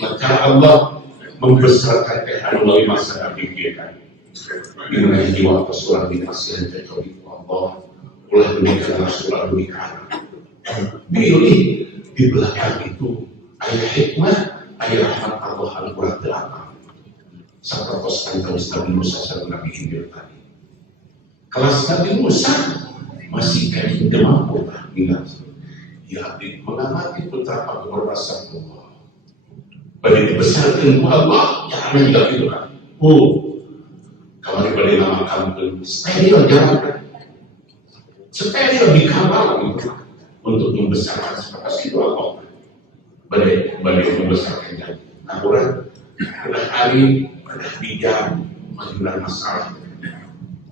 maka Allah membesarkan Tuhan melalui masa pikirkan. Gimana jiwa pesuara di kasihan terjadi Allah. Ulah demikian Rasulullah demikian. Pilih di belakang itu ayat hikmah, ayat rahmat Allah Al-Quran belakang. Seperti kelas Nabi Musa dan Nabi Khidir tadi. Kelas Nabi Musa masih kayak demam ingat. Ya abdi mengamati putra Pak Gubernur Rasulullah. Pada dibesarkan Allah, yang amin tidak itu kan. Kemarin pada nama kamu steril jangan. Steril di kamar gitu untuk membesarkan seperti itu Allah. Badai membesarkan jadi. Akurat, pada hari, pada bijak, majulah masalah.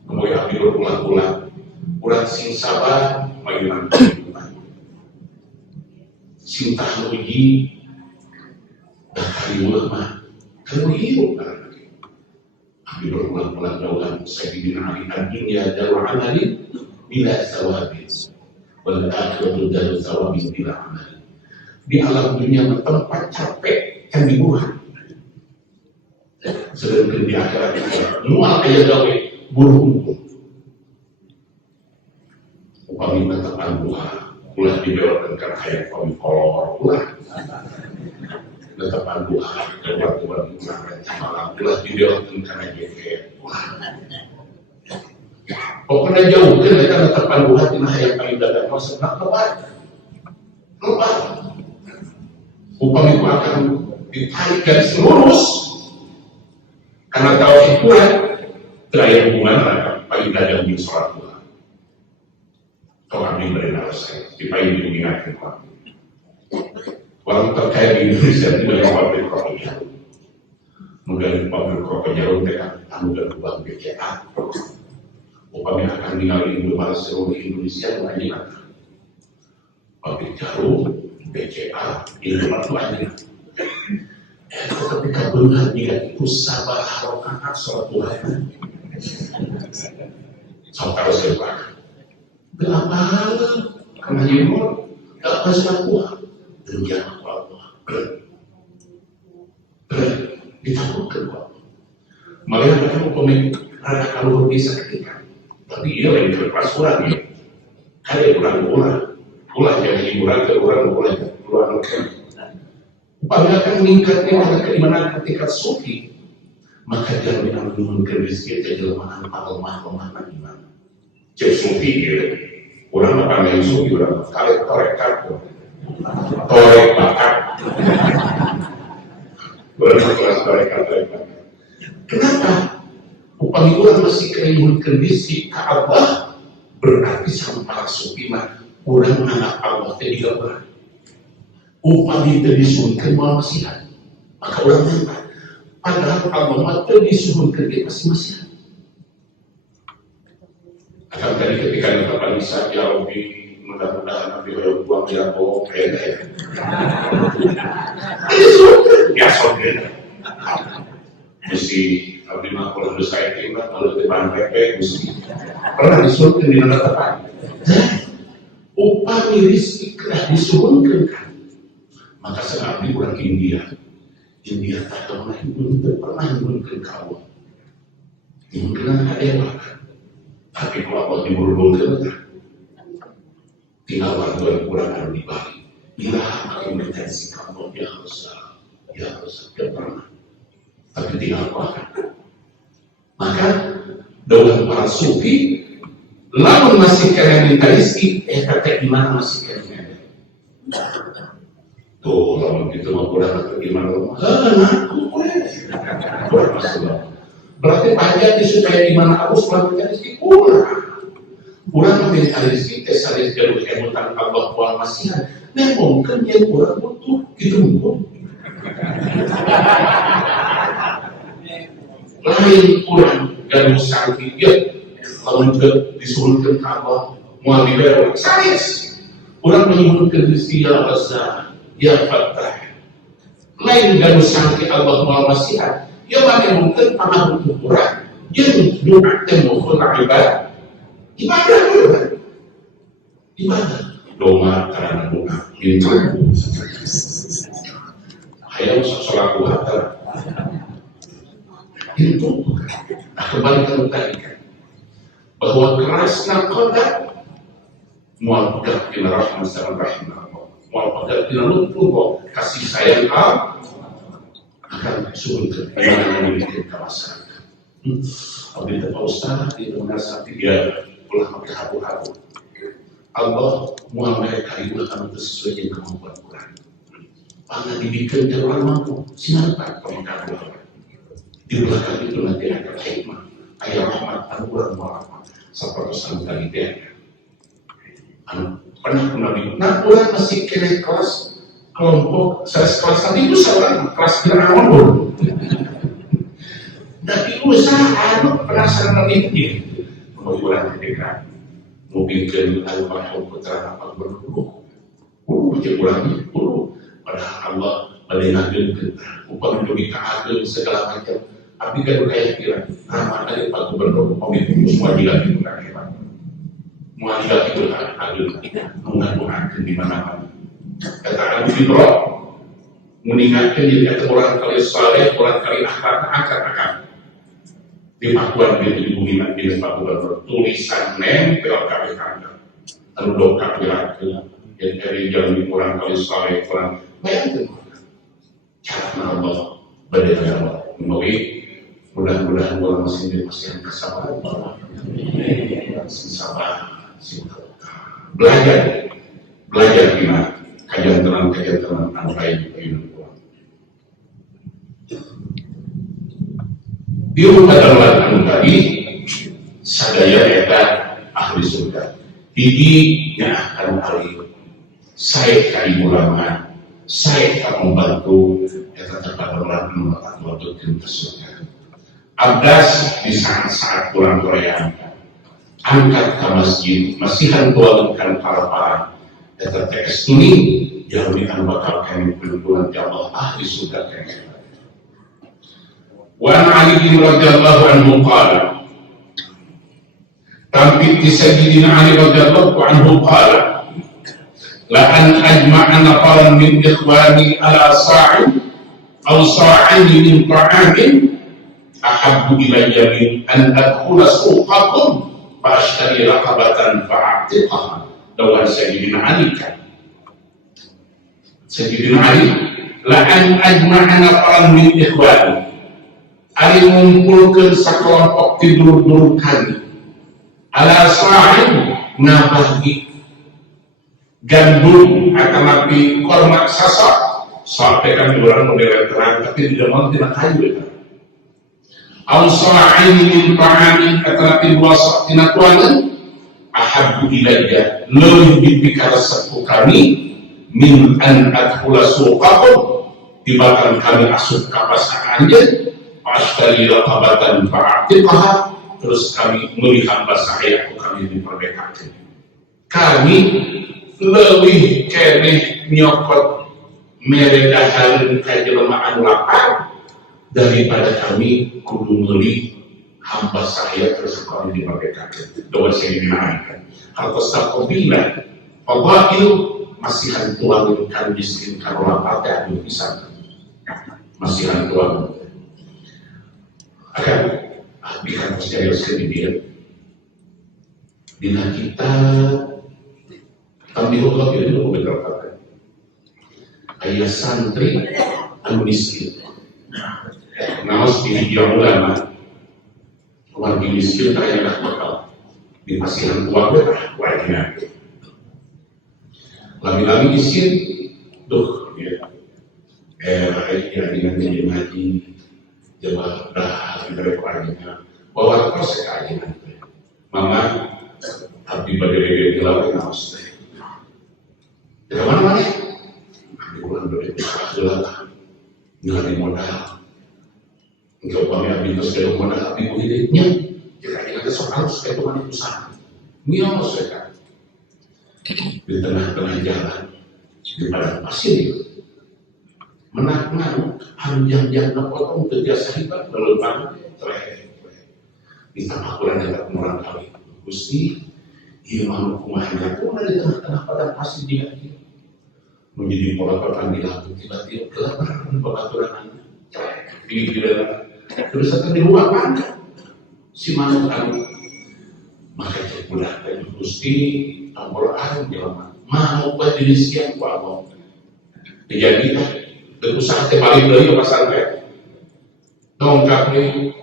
Kemudian api berulang-ulang. Kurang sing sabar, majulah kehidupan. Sing tahan uji, dan hari ulama, kalau hidup kan. Api berulang-ulang daulah, Sayyidina Ali ad-dunya daru amalin, bila sawabin wal akhiratu daru sawabin bila amal. Di alam dunia tempat capek kan dibuat. Sedangkan di akhirat mual kaya gawe buru-buru. Upami menetapkan buah, ulah dibelokkan karena kayak upami kolor, ulah menetapkan buah, keluar-keluar di malam, ulah dibelokkan karena geger, ulah. Pokoknya jauh kan mereka menetapkan buah di mahal yang paling dalam masa nak lebat. Upami itu akan ditarik garis lurus karena tahu hiburan terakhir hubungan paling dalam di sholat Tuhan. Kau kami berenang saya di paling diingatkan Tuhan. Orang terkait di Indonesia tidak ada pabrik rokok jarum. Mungkin pabrik rokok jarum mereka tanggung uang BCA. Upami akan mengalami Indonesia seluruh Indonesia mengajikan pabrik jarum, BCA, Indonesia. Tetapi kabulkan dia itu sabar harokat sholat Tuhan. Sampai harus lebar. Berapa karena jemur, tak pasal Tuhan. Dunia Allah. Ditakutkan Allah. Malah mereka pemilik rada kalau bisa ketika. Tapi ia lain berpasuran ya. Ada ulang-ulang. Ulang jadi hiburan ke ulang-ulang. Upaya meningkatnya pada keimanan ketika sufi, maka dia menurunkan rezeki kejelmaan lemah iman. Cek sufi dia, orang apa yang sufi orang torek bakat, orang torek bakat. Kenapa? Upaya orang masih menurunkan rezeki ke Allah, berarti sama para sufi mah orang anak Allah tidak berat. Upami disuhunkan masihan, maka orang nampak padahal Allah mata disuhunkan dia masing-masing. Akan tadi ketika menetapkan Isa ya Rabbi, mudah-mudahan Nabi Hoyok buang ya Allah disuhunkan ya surga. mesti abdi mah kalau dosa itu mah kalau teban pepe mesti pernah disuruhkan di mana tepan upami rizki kerah disuruhkan kan maka sekarang orang India tak pernah diberikan kau diberikan ada tapi kalau Allah diberikan tinggal orang harus dibagi bila akan menjadi kamu ya harus pernah tapi tinggal apa maka dalam para sufi lamun masih kena minta rezeki kata gimana masih kena tuh lamun gitu mau kurang atau gimana kurang masuk berarti pajak supaya gimana aku selalu minta rezeki kurang meminta rezeki saling jalur emutan Allah kual masihan mungkin yang kurang butuh gitu mungkin lain kurang dan sakit ya lalu disuruhkan ke Allah mau dibayar saris kurang menyebutkan diri ya Azza ya Fattah lain dan sakit Allah mau masihan ya mana mungkin pernah butuh kurang ya doa temu kurang ibadah doa karena doa minta hayang sholat duha itu kembali tadi bahwa kerasnya qadar mual qadar ila rahmat dan rahmat mual qadar ila lutfu kasih sayang akan surga yang memiliki kawasan abdi Pak Ustaz di merasa dia ulah berhabu-habu Allah mual mereka itu akan sesuai dengan kemampuan Quran pangan dibikin ke orang mampu siapa pengetahuan di belakang itu nanti ada hikmah ayat rahmat anugerah rahmat seperti sampai dia pernah kembali nah orang masih kena kelas kelompok saya kelas tadi itu seorang kelas berangkat tapi usaha penasaran ini mau orang tidak mau bikin al-bahul putra apa berdulu kurangnya padahal Allah mendengarkan kita upah menjadi keadaan segala macam tapi kan kayak kira nama dari Pak Gubernur pemimpin semua dilatih mengatakan semua dilatih mengatakan mengadukan di mana-mana katakan fitro mengingatkan diri kata orang kali saleh orang kali akar di pakuan itu dibunyikan di Pak Gubernur tulisan nempel kali kandang lalu dokter kira-kira yang dari jalan orang kali saleh orang bayangkan cara Allah berdaya melalui mudah-mudahan orang masih yang kesabaran sabar belajar gimana kajian tenang lain di rumah dalam tadi sadaya eta ahli surga didinya akan kali saya kali ulama saya akan membantu eta terdapat membantu ke surga abdas di saat pulang Korea angkat ke masjid masihan tuangkan para eta teks ini jauhikan bakal kami berbulan di Allah ahli surga kami wa Ali radhiyallahu anhu qala tampit di sayyidina Ali radhiyallahu anhu qala la an ajma'a nafaran min ikhwani ala sa'in aw sa'in min ta'amin ahabbu ilayya min an adkhula suqakum fa ashtari raqabatan fa a'tiqaha lawan sayyidina Ali kan sayyidina Ali la an ajma'a nafaran min ikhwani Ali mengumpulkan sekelompok tidur-tidur kali ala sa'in nabagi gandum akan nabi korma sasak sampai kami orang model terang tapi tidak mau tidak kayu al-sa'in min ta'amin akan nabi wasak tinatuanan ahabbu ilayya lebih dipikir sepuh kami min an adkhula suqakum dibakar kami asup kapas anjen ashtari raqabatan fa'atiqaha terus kami melihat bahasa ayatku kami diperdekakan kami lebih keneh nyokot meredahan kejelmaan lapar daripada kami kudu meuli hamba saya terus kami dimerdekakan. Doa saya dinaikkan. Hartos takobila fadail masihan tuan kan miskin karola pada anu bisa masihan tuan akan bihan percaya sedikit bila kita kami Allah itu beberapa ayah santri anu miskin. Nah, seperti dia ulama, warga miskin ternyata bakal di pasiran tua wajibnya. Lagi-lagi miskin, tuh, ya, dengan jadi ngaji, jawab dah dari warganya, bawa proses kajian. Mama, abdi badai gelap ngaus teh. Dari mana? Di bulan dari gelap, nilai modal. Enggak kami abdi terus modal abdi hidupnya. Kira-kira soal supaya Tuhan itu sama. Ngios kan. Di tengah-tengah jalan di padang pasir itu menang-menang hanjang-jang potong terbiasa hebat berlebihan terakhir di tanah Quran yang orang kali Gusti imam kumahnya pun di tengah-tengah padang pasir dia menjadi pola-pola di laut tiba-tiba kelaparan pengaturan di terus akan diruangkan si manuk kami maka terpulang dari Gusti Al-Quran jalan mau buat jenisnya Allah terjadi berusaha terbalik dari pasal dongkap ini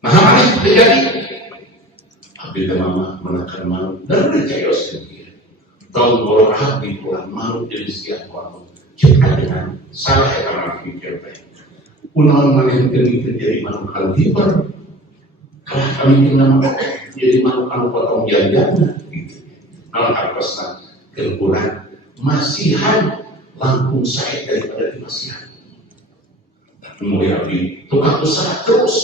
nah apa yang terjadi abdi mama menekan malu dan percaya sendiri kalau orang abdi pulang malu jenisnya Allah kita dengan salah yang akan pikir unawan mana yang terjadi malu kalau hiper kalau kami tinggal jadi manukan potong jalan gitu. Kalau harusnya kekurangan masihan lampung saya daripada dimasihan. Kemudian di tukang usaha terus,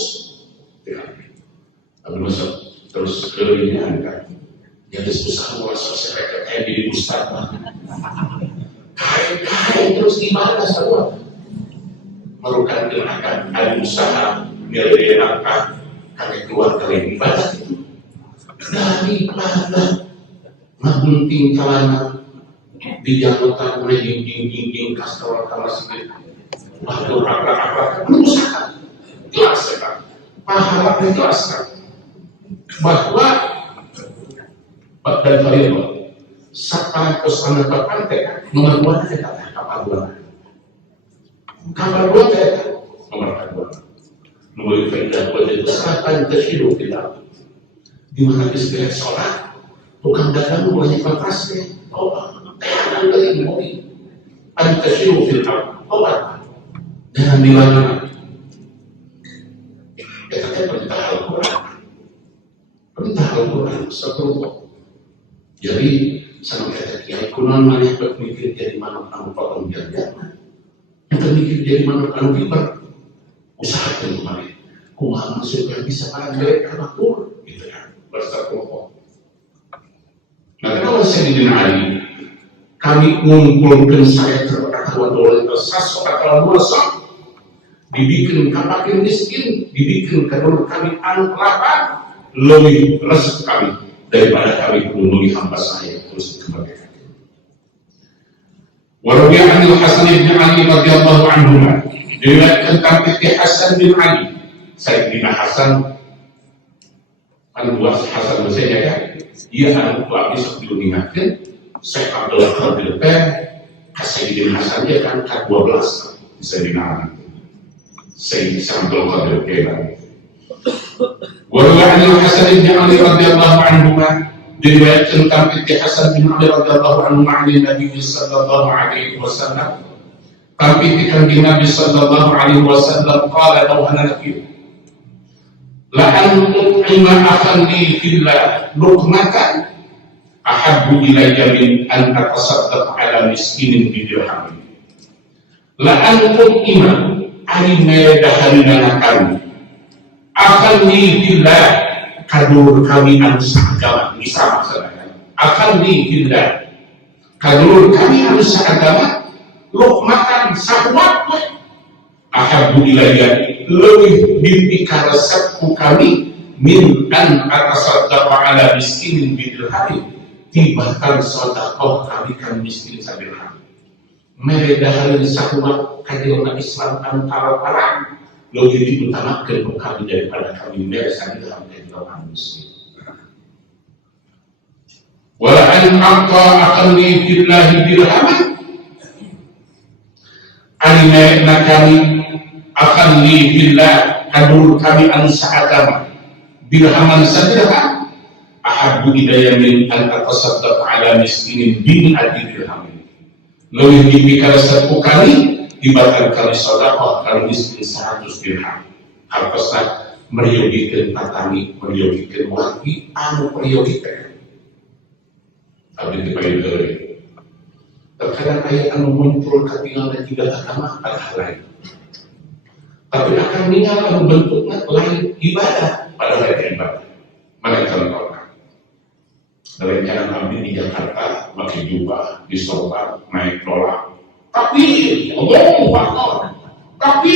tapi masuk terus kelilingnya kan. Jadi usaha mulai selesai kayak di ustad kain terus gimana semua merupakan kenakan ada usaha milik anak kami keluar dari ibadah itu daripada ngebunting celana dijalukan oleh dinding kastor sedikit waktu apa berusaha jelaskan pahala jelaskan bahwa dan variabel satan kosana terpantek nomor 2 kita kapal 2 kita nomor 2 nomor faedah itu satan terhidup tidak di mana istilah sholat tukang dagang banyak fantastis tehanan dari mobil terhidup tidak jangan dilarang kita perintah Al-Quran satu jadi sama kata kiai kunon mana yang berpikir jadi mana kamu potong jalan yang berpikir jadi mana kamu kiper usahakan kemarin kumaha supaya bisa pada mereka makmur gitu kan bersekongkol. Nah kalau saya Ali kami ngumpulkan saya terkatakan oleh sasok atau luasok dibikin kapakin miskin dibikin kedua kami anu kelapa lebih resep kami daripada kami memenuhi hamba saya terus kemerdekaan. Warabi'an Hasan bin Ali radhiyallahu anhu diriwayatkan tentang Hasan bin Ali Sayyidina Hasan Al-Buas Hasan Hussein ya dia anak tua besok diingatkan Syekh Abdullah Qadir Sayyidina Hasan dia kan ke-12 Sayyidina Ali Sayyidina Abdullah Qadir Warabi'an Hasan bin Ali radhiyallahu anhu diriwayatkan tentang Hasan bin Ali radhiyallahu anhu ma'ani Nabi sallallahu alaihi wasallam tapi ketika Nabi sallallahu alaihi wasallam qala lahu nabi la an tu'ima akhandi fillah luqmatan ahabbu ilayya min an atasaddaq ala miskinin bi dirham la an tu'ima ari medahanana kami akhandi fillah kadur kami anu saagama bisa maksudnya akhandi fillah kadur kami anu saagama luqmatan sahwat ahabbu ilayya lebih dipikar resepku kami min an atasaddaqa ala miskinin bidirham tibatan sedekah kami kan miskin sadirham mereka hari sahabat kajian Islam antara para lebih diutamakan kami daripada kami mereka dalam kehidupan miskin. Wala an aqta aqli billahi dirhaman alimna kami aqli billah kadul kami an sa'adama dirhaman sadirham ahabbu ilayya min an atasaddaq ala miskinin bin dirhamin lebih dipikir satu kali dibatan kali sedekah kali miskin 100 dirham hartosna meriyogikeun tatami meriyogikeun wagi anu meriyogikeun abdi dipayu terkadang ayat anu muncul ketinggalan tidak agama padahal lain tapi akan meninggal anu bentuknya lain ibadah padahal lain ibadah mana contohnya rencana abdi di Jakarta pakai jubah di sofa naik rola tapi Allahu Akbar tapi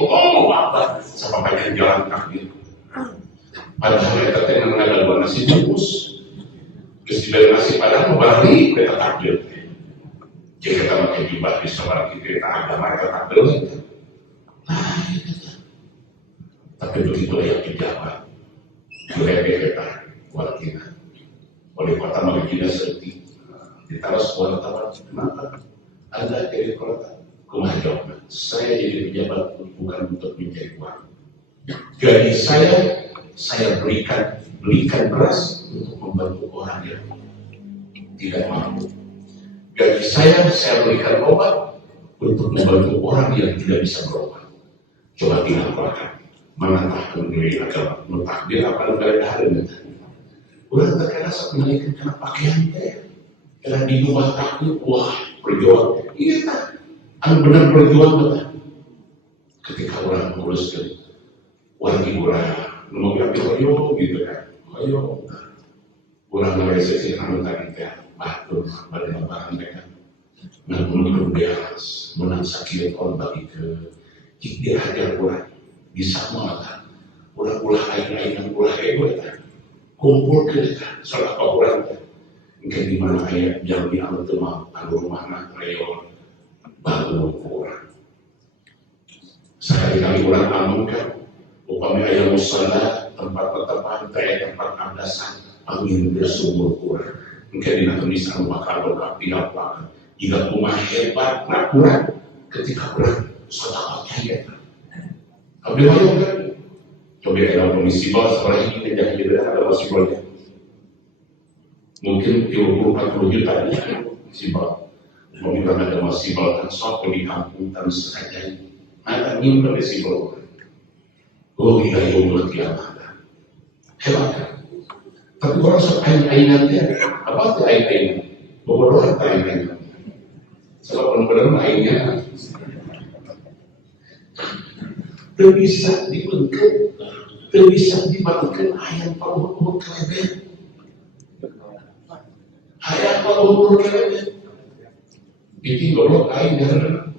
Allahu Akbar sama banyak jalan takbir padahal kita tengah mengajar dua nasi bungkus Kesibukan nasi padang membalik kita takbir. Jika kita pakai jubah di soal kita agama kita takbir. Tapi begitu yang dijabat, boleh kita buat kita. Oleh kota Madinah seperti ditaruh sebuah tawaran kenapa ada dari kota kumajok. Saya jadi pejabat bukan untuk mencari uang. Gaji saya belikan beras untuk membantu orang yang tidak mampu. Gaji saya berikan obat untuk membantu orang yang tidak bisa berobat. Coba tinggalkan menantahkan diri agama, mentakdir apa negara hari ini. Orang terkadang saat menaikkan kena pakaian teh, kena di rumah takdir, wah berjuang. Iya tak, anu benar berjuang betul. Ketika orang menguruskan wajib orang ngomong ayo gitu kan, ayo orang meresesi anu tadi teh, batur pada barang mereka, namun beres, menang sakit orang bagi ke, jika dia hajar orang bisa mengatakan, orang ulah lain yang ulah ego kan, kumpul ke salah orang kan, mungkin di mana ayat jauh di alam temah, anu rumahna ayo bangun orang, sekali-kali orang amankan. Upamanya ayat musala tempat tempat abdasan angin bersumur kurang mungkin dina tulisan bakal berkapi apa jika rumah hebat nak kurang ketika kurang sedekahnya ya abdi mayu kan coba ada musibah seperti ini tidak ada musibahnya mungkin 30-40 juta musibah mungkin ada musibah kan sok di kampung dan saja ada nyimpen musibah. Oh iya yang kiamat hebat kan tapi orang sok ain-ainan dia apa itu ain-ainan bobodohan ain-ainan sebab benar-benar ainnya bisa dibentuk bisa dibangun ayat pahur kelebet ayat pahur kelebet itu golok ain dan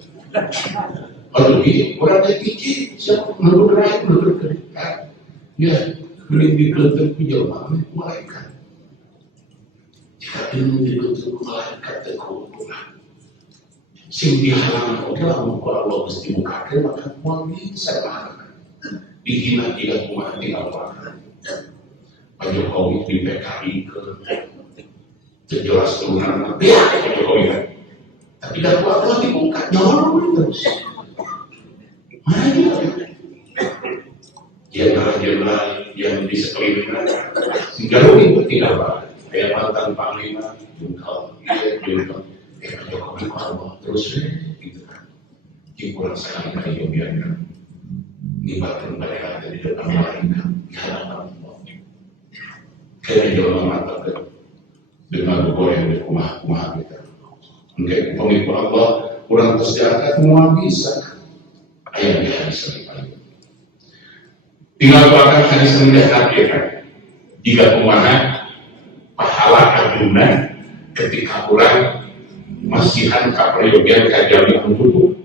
kalau orang yang tinggi, siapa menurut rakyat menurut kerajaan, ya beli di kelenteng pinjauan malaikat. Jika ini di kelenteng malaikat terkumpulkan, sing dihalangan orang muka Allah mesti bukakan maka mau bisa makan. Dihina tidak rumah tidak makan. Pak Jokowi di PKI ke jelas turunan dia Pak Jokowi kan. Tapi tidak Allah dibuka, jangan terus. Jenderal-jenderal yang di sekeliling sehingga itu tidak apa kayak mantan panglima jungkal Jokowi Allah terus gitu kan kurang sekali kali biarkan nibatkan mereka di depan mereka di hadapan Allah kayaknya jalan mata dengan goreng di rumah kita mungkin pengikut Allah kurang terus diangkat semua bisa ayat di hadis ini tinggal bahkan hadis ini dihadirkan jika umatnya pahala adunan ketika orang masihan kapriyogian kajami untuk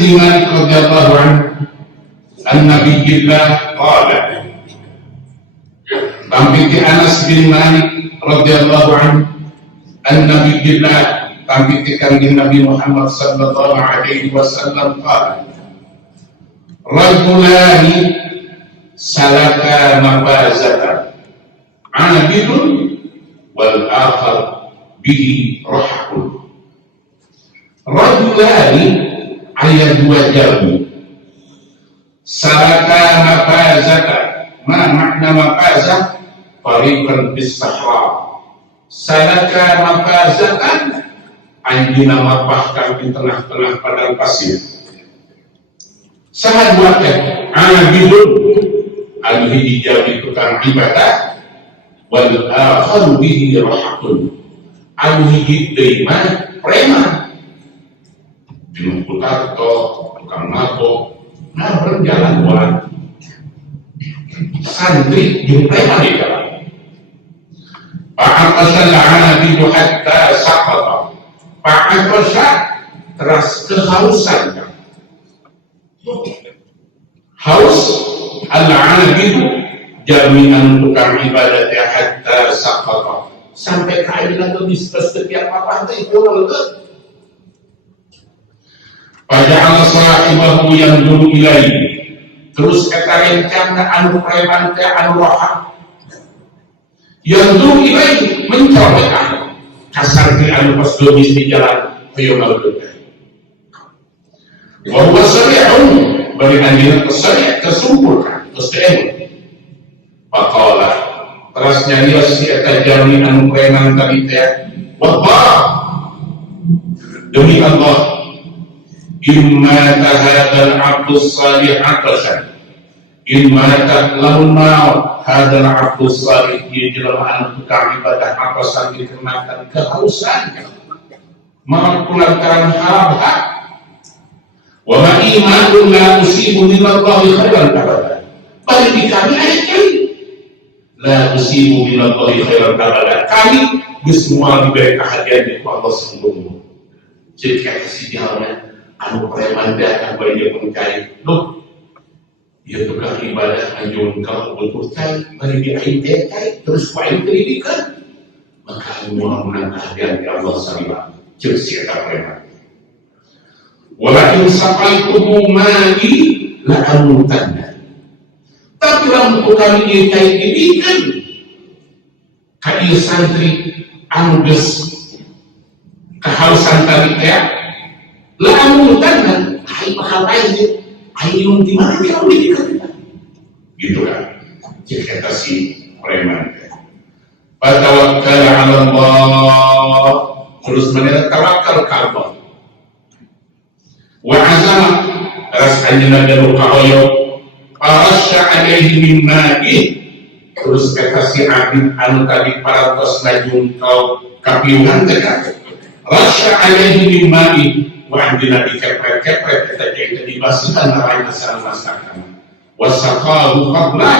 bin Malik radhiyallahu anhu an-nabiyillah qala. Tampiti Anas bin Malik radhiyallahu anhu an-nabiyillah, tampiti kanjeng Nabi Muhammad sallallahu alaihi wasallam qala. Rajulani salaka mafazatan abidun wal akhar bihi rahakun. Rajulani ayat dua jamu. Salaka mafazatan. Ma makna mafazah? Tariqan bis sahra. Salaka mafazatan, anjina mapahkan di tengah-tengah padang pasir. Sahad wakil abidun, anu hiji jami tukang ibadah, wal akharu bihi rahakun, anu hiji deima preman, binung putarto, tukang mabok, nah berjalan buat santri jeung preman di dalam. Fa'aqasal abidu hatta saqata, fa'aqasa teras kehausan. Haus al-abidu jaminan tukang ibadat ya hatta saqata, sampai kain atau diskus setiap apa itu lengkap. Faja'al sahibahu yanzuru ilaihi, terus kata rencana anu preman teh anu rohak yanzuru ilaihi, mencolek kasar ke anu pas domis di jalan hoyo malutut. Wa huwa sari'un, bari anjeunna kesari kesungkulkan kesemu. Faqala, teras nyarios si eta jalmi anu preman tadi teh, wallah demi Allah, imma tahadal abdus salih atasan, imma ta'lamun ma'ud hadal abdus salih, dia jelema anu tukang ibadah atasan dikenakan kehausan ma'ud kulantaran harap. Wa ma imanun la usibu minallahi khairan abada. Bagi kami ayat ini, la usibu minallahi khairan abada. Kami semua diberi keahlian dari Allah sungguh. Jadi kata si jalan anu preman datang bagi dia mencari, loh, dia tukang ibadah anjung kau betul cai, bagi dia ayat cai, terus wain pendidikan, maka semua menang keahlian dari Allah sungguh. Jadi si kata preman. Walakin saqaituhu mali la amutanna, tapi lamun kami ieu cai didikan ka ieu santri anu geus kahausan tadi teh la amutanna, ai bakal aing aing di mana kita didikan gitu kan. Jadi kata si preman teh, fatawakkal 'ala Allah, terus meneta tawakal ka Allah. Wa azama, ras anjeunna dalu kahoyo, arasya alaihi min ma'i, terus kata si abid anu tadi parantos najung kau kapiungan teh, rasya alaihi min ma'i, wa anjeunna dikepret-kepret eta teh dibasihan naraina sareng masakan. Wasaqahu qabla,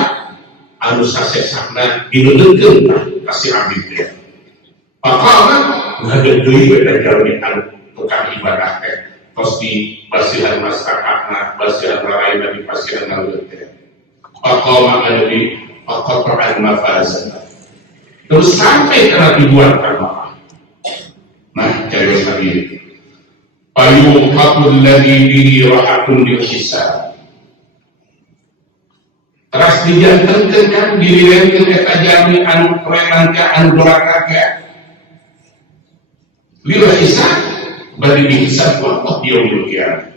anu sasesakna dileungkeun ka si abid teh. Faqala ngadeui eta jalmi anu tukang ibadah teh. Terus di basihan masyarakatna, basihan rakyat dari basihan nalutnya. Pakoma adabi, pakotoran mafazan. Terus sampai telah dibuat karma. Nah, jadi tadi, payu hakul lagi bihi rahakun dihisab. Terus dijantengkan kan dilihatkan eta jami anu preman ka anu doraka ka. Lila hisab bagi dihisab Allah di yaumil qiyamah.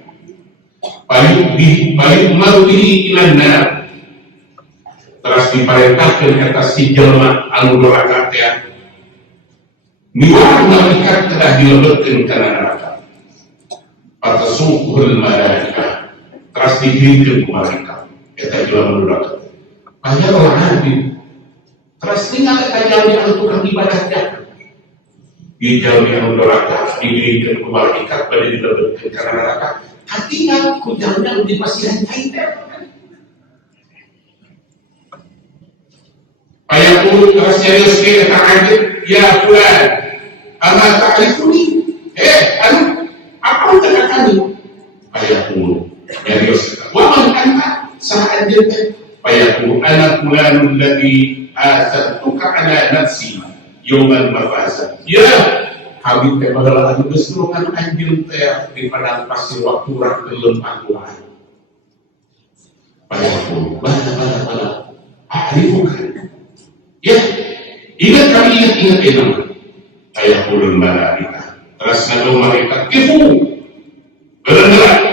Paling maruhi ilan nar, terus diperintahkan kata si jelma anu doraka teh niwah malaikat telah dilebetkeun kana neraka. Patasuhul malaikah, terus dibimbing ku malaikat eta jelma doraka. Aya orang adil, terus tinggal eta jalmi anu tukang ibadah teh di jalmi anu doraka diberikan ke malaikat pada dilebetkeun kana neraka. Hatinya kujalnya anu dipasihan cai teh. Ayakul serius ke eta adil, ya fulan, ama ta'rifuni? Anu apa kata kami? Ayat Nyarios waman anta saat dia fayaqulu ana fulanul ladzi athatuka ala nafsi yaumal mafasa. Ya habib teh baheula anu geus nulungan anjeun teh di padang pasir waktu urang kelem Al-Qur'an. Fayaqulu bala a'rifuka. Ya ingat kami ingat enam. Fayaqulul malaika. Terus nado malaikat kifu. Berenang.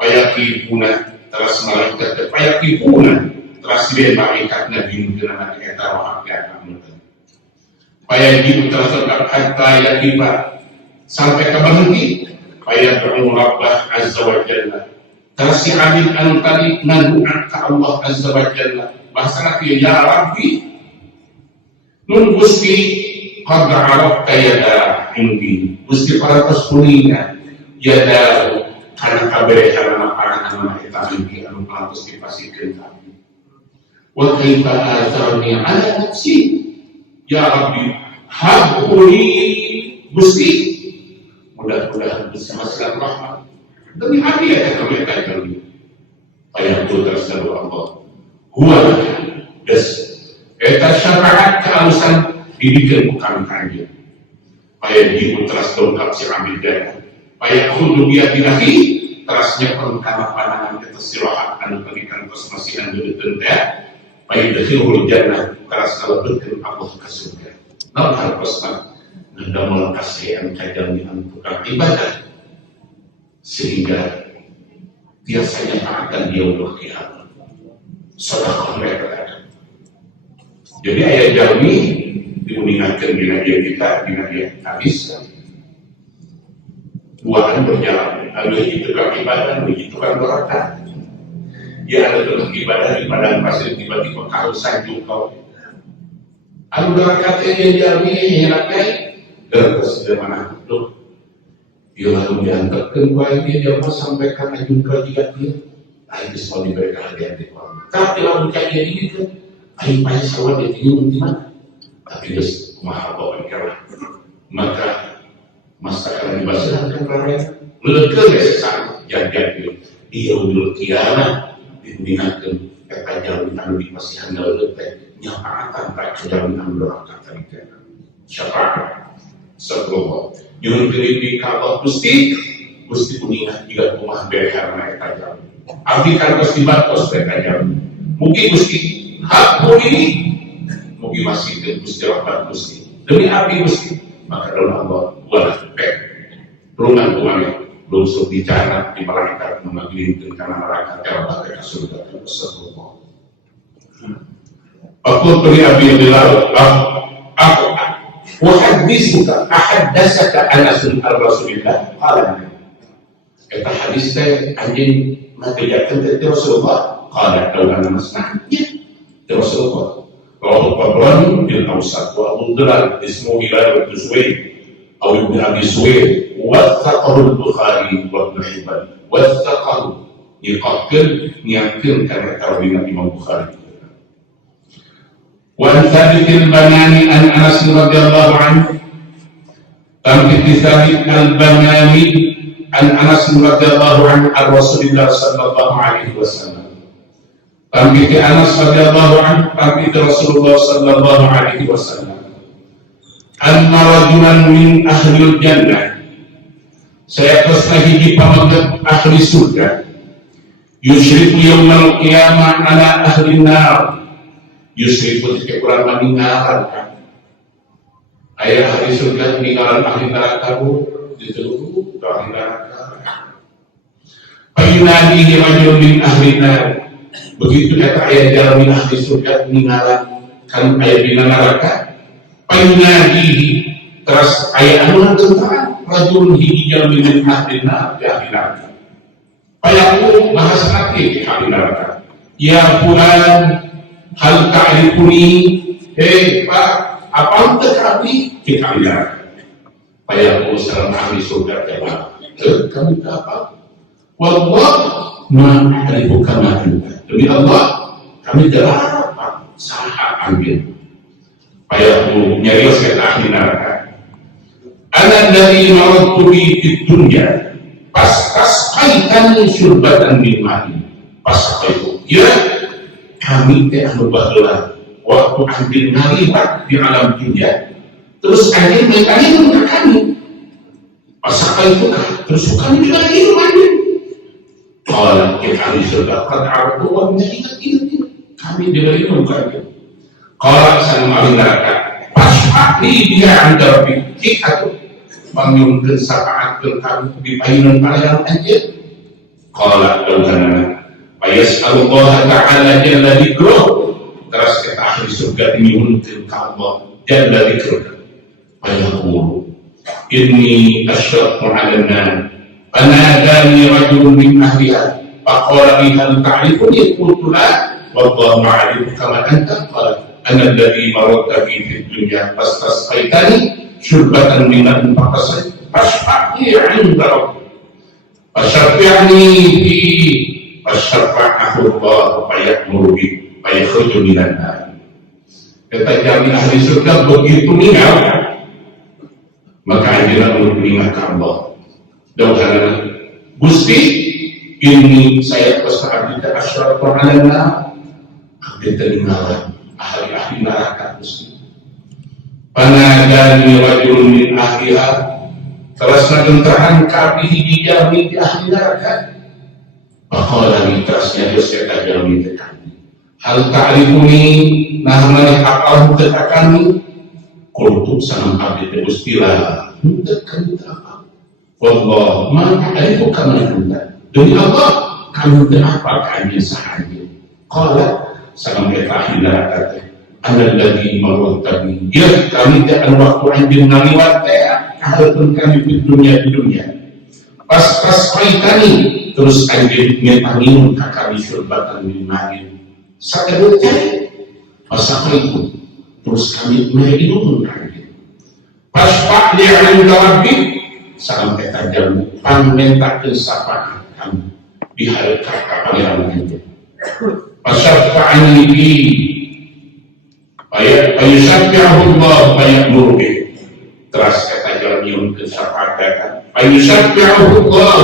Fayaqifuna. Terus malaikat fayaqifuna. Terus dia malaikat nabi dengan kita wahai kami. Fayajibu terus hatta yaqifa sampai ke berhenti. Fayad'u Rabbah azza wa jalla. Terus si abid anu tadi ngadu'a ka Allah azza wa jalla. Bahasa ya Rabbi. Nun Gusti qad arafta yada indi. Gusti paratos kuninga yada kana kabeh kana panganan eta indi anu pantos dipasikeun kami. Wa kaifa atharni ala nafsi. Ya Rabbi, habuli Gusti. Mudah-mudahan Gusti masih rahmat. Demi hati ya kami katakan. Ayat itu terseru Allah. Huwa des eta syafaat kealusan dibikin bukan kajian. Paya dibu teras dongkap si ambil dana. Paya kudu dia dinahi terasnya perkara pandangan kita sirohat anu berikan terus masih anu ditenda. Paya dekhirul jannah teras kalau berken Allah ke surga. Nah hal pesan ngedamel kasihan kajalmian tukang ibadah sehingga biasanya akan dia udah kiamat. Sedekah mereka. Jadi ayat jalmi diuningatkan bila dia kita, bila dia habis. Tuhan berjalan, lalu itu tukang ibadah, lalu itu tukang berkah. Ya ada tukang ibadah di padang pasir tiba-tiba kalau sanjung kau. Lalu berkatnya dia jalmi enaknya terus dia mana tuh. Dia lalu diantarkan baik dia mau sampaikan ajun kerja dia. Ayo semua diberikan hadiah di bawah. Tapi lalu kayak ini kan. Ayo banyak sawah dia tinggal di mana? Tapi dia maha bawa kerana maka masakan dibasahkan kerana lega ya sesama jaga dia udah kiamat diingatkan kata jalan anu dipasihan dalam letak nyapaatan tak jalan anu doakan tadi syafaat sebelum yun pilih kalau Gusti kuningat juga rumah berhar mereka jalan abdi kan Gusti batos mereka jalan mungkin Gusti hak ini mungkin masih ke Gusti Rahmat Gusti demi api Gusti maka dalam Allah buatlah perungan belum suruh bicara di malaikat mengajukan karena malaikat kalau mereka surga Rasulullah. Aku beri api bilal aku wahadisuka ahadasaka anasun al-rasulillah qalan kata hadis teh anjing mengajarkan dari Rasulullah qalan kalau masnahnya Rasulullah. Rasul Tabrani bin Awsat wa Abu Dhar ismu Hilal bin Suwaid atau Ibn Abi Suwaid wathaqahu al-Bukhari wa Ibn Hibban wathaqahu yaqil yakin karena tarawih Imam Bukhari. Wa Thabit al-Banani an Anas radhiyallahu anhu Thabit al-Banani an Anas radhiyallahu anhu ar-Rasulillah sallallahu alaihi wasallam. Tapi Anas radhiyallahu anhu tapi Rasulullah sallallahu alaihi wasallam anna rajulan min ahlil jannah saya lagi di pamagat ahli surga yusyriku yawmal qiyamah ala ahli nar yusyriku kekurangan meninggalkan ayat ahli surga meninggalkan ahli neraka dituduh ke ahli neraka fayunadihi rajulun min ahli nar begitu kata ayat jalan ahli surga meninggalkan kan ayat di neraka payunadihi terus ayat anu tentang rajulun hijau min ahli neraka payaku bahasa hati di ahli neraka ya fulan hal ta'rifuni hei pak apa untuk kami di ahli neraka payaku salam ahli surga jawab kami apa wallah ma'arifu kama anta demi Allah kami tidak salah ambil payaku nyarios kata ahli neraka ana dari maradtu di dunia pas Fasaqaitani syurbatan min ma'in. Fasaqaitu. Ya, kami anu baheula waktu anjing ngaliwat di alam dunia. Terus anjing minta minum ke kami. Fasaqaitu terus kami juga minum anjing. Kalau kami sudah pada Allah mengingat ini, kami diberi muka. Kalau sang malaikat, pasfahli dia antara kita mengundur syafaat kami di payunan kalian aja. Kalau doana, ayas Allah Taala jalla dzikruh, terus kita ahli surga diundur Allah jalla dzikruh. Ayahku, ini asyrafu alana. Fanadani rajulun min ahliha faqala li hal ta'rifuni qultu la wallahu a'rifu kama anta qala ana alladhi mararta bi fid dunya fastasqaitani syurbatan min ma'in fashfa'ni 'inda rabbik fasyafi'ni fi fasyafa'ahu Allah fayamuru bi fayakhruju minan nar. Kata jami ahli surga begitu meninggal maka anjirah mengingat Allah. Dauhana Gusti ini saya pesan kita asyrafu alana abdi teninggalan ahli-ahli neraka Gusti. Panadani rajulun min ahliha terus ngenterahan kabihi di jami di ahli neraka. Faqala li tasnya saya tajami tekani. Hal ta'rifuni nahmani aqahu tekakani qultu sanam abdi Gusti lah tekani apa. Allah, maka itu kami hendak. Demi Allah, kami berapa kami sahaja. Kalau sampai akhir kata, anda lagi malu tadi. Ya, kami jangan waktu anjing ngaliwat ya. Kalaupun kami di dunia. Pas kami terus anjing minum kami syurbatan min ma'in. Saya bercaya. Pas itu terus kami minum anjing. Pas pak dia akan jawab sampai tajam pamentakeun syafaat kami di hari pangeran itu. Fasyafa'ani bi fayusabbihu Allah fayamuru bi. Terus kata jalan ke syafaat kan. Fayusabbihu Allah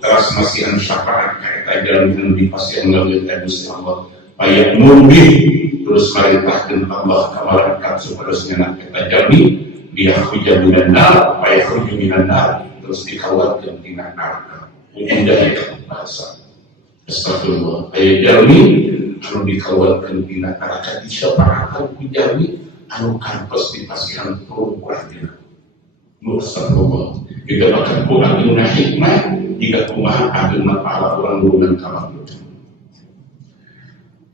terus masihan syafaat kata jalan di pasien ngalih Gusti Allah. Fayamuru bi terus merintahkeun Allah ka malaikat supados kata jalan dia hujan minan nar, supaya hujan minan nar, terus dikawalkan di neraka. Ini dari bahasa. Astagfirullah. Ayat jami, anu dikawalkan di neraka disyafaatkan kujami, anu kantos dipasihan perempuannya. Astagfirullah. Kita akan kurang guna hikmah, jika kumaha agama pahala orang guna kamar.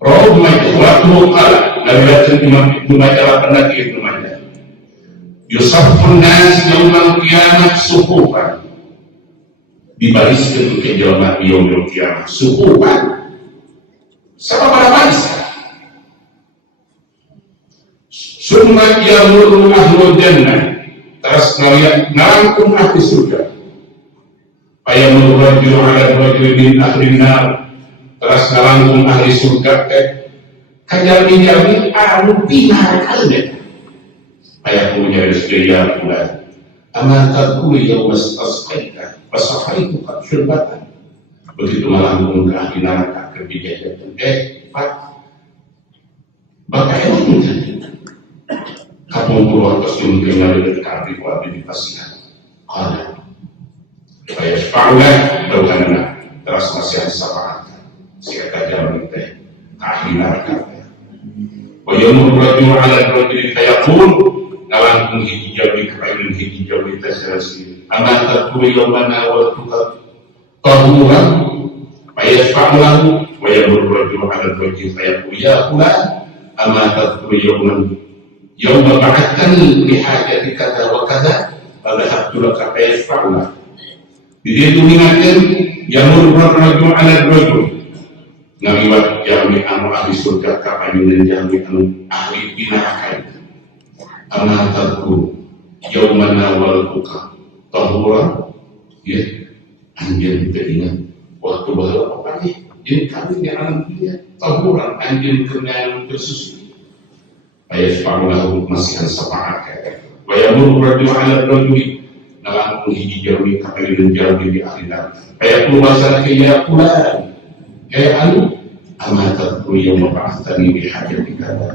Roh ma'ikhwatuhu qala, nariwayatkan Imam Ibnu Majah pendaki Ibnu Majah. Yusaffun nas yaumal qiyamah suhufan, dibariskan ke jalan yaumul qiyamah suhufan sama pada baris. Summa yamurru ahlul jannah, terus ngarangkum ahli surga. Fayamurru rajul ala rajul min ahli nar, terus ngarangkum ahli surga kajami-jami anu pinar kalih. Ayat punya rezeki ya bulan. Amal tadkuri yang mastasqaita fasaqaitu qad syurbatan. Begitu melambung ke ahli neraka kebijakan Pak Bapak emang menjadi kapung keluar kostum dengan dari karbi kuat di pasihan. Kalau saya sepaulah berkana terus masih syafaat. Siapa jalan teh ahli neraka. Wajahmu rajul ala rajul fayaqul ngalangkung hiji jawi kepayun hiji jawi teserasi amat terkuri yomana wa tukat tahuran fayasfa'ulahu wa yamurraju ala wajih fayaqul ya fulan amat terkuri yawma ba'athani lihajati kata wa kata fadhahabtu laka fayasfa'ulahu. Jadi itu mengingatkan yamurraju ala wajih ngaliwat jami anu ahli surga kapayun dan jami anu ahli binaka. Amal tadku yaumana wal buka tahura ya anjing teringat waktu bahwa apa nih jadi kami di alam dunia tahura anjing kena bersuci ayat separuh masihan syafaat wa yamuru rajul ala rajuli dalam Aku hiji jami kapelin jami di akhirat. Kayak puluhan kayak pulang. Kayak anu amatat ku yang membahasani di hajat dikata.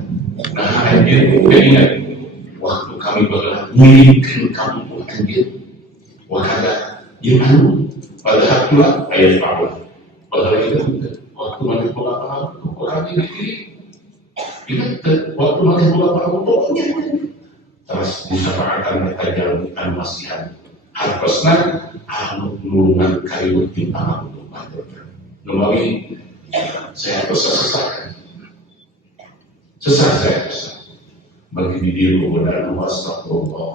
Nah anjir ingat waktu kami bergerak mengirimkan kamu anjir. Wakada yang anu padahal pula ayat Allah. Padahal itu waktu mana pola orang ini ingat waktu mana pola pokoknya terus disampaikan ketajaran masihan harusnya anu nulungan kayu timbang untuk bantu nomori saya sesat saya bagi diri dan astagfirullah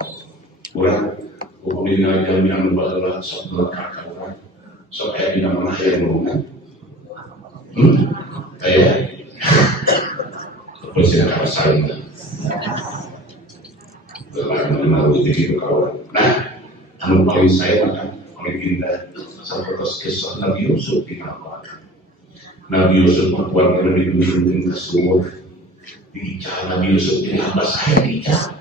kurang hukumnya jaminan bahwa sebelah kakak orang supaya tidak mengakhir nulungan kayak kepolisian harus saling mengenal itu kawan. Nah, anu paling saya makan paling indah seperti kisah Nabi Yusuf di Nabi. Nabi Yusuf membuat Nabi Yusuf dengan kesumur diikat Nabi Yusuf di atas saya diikat.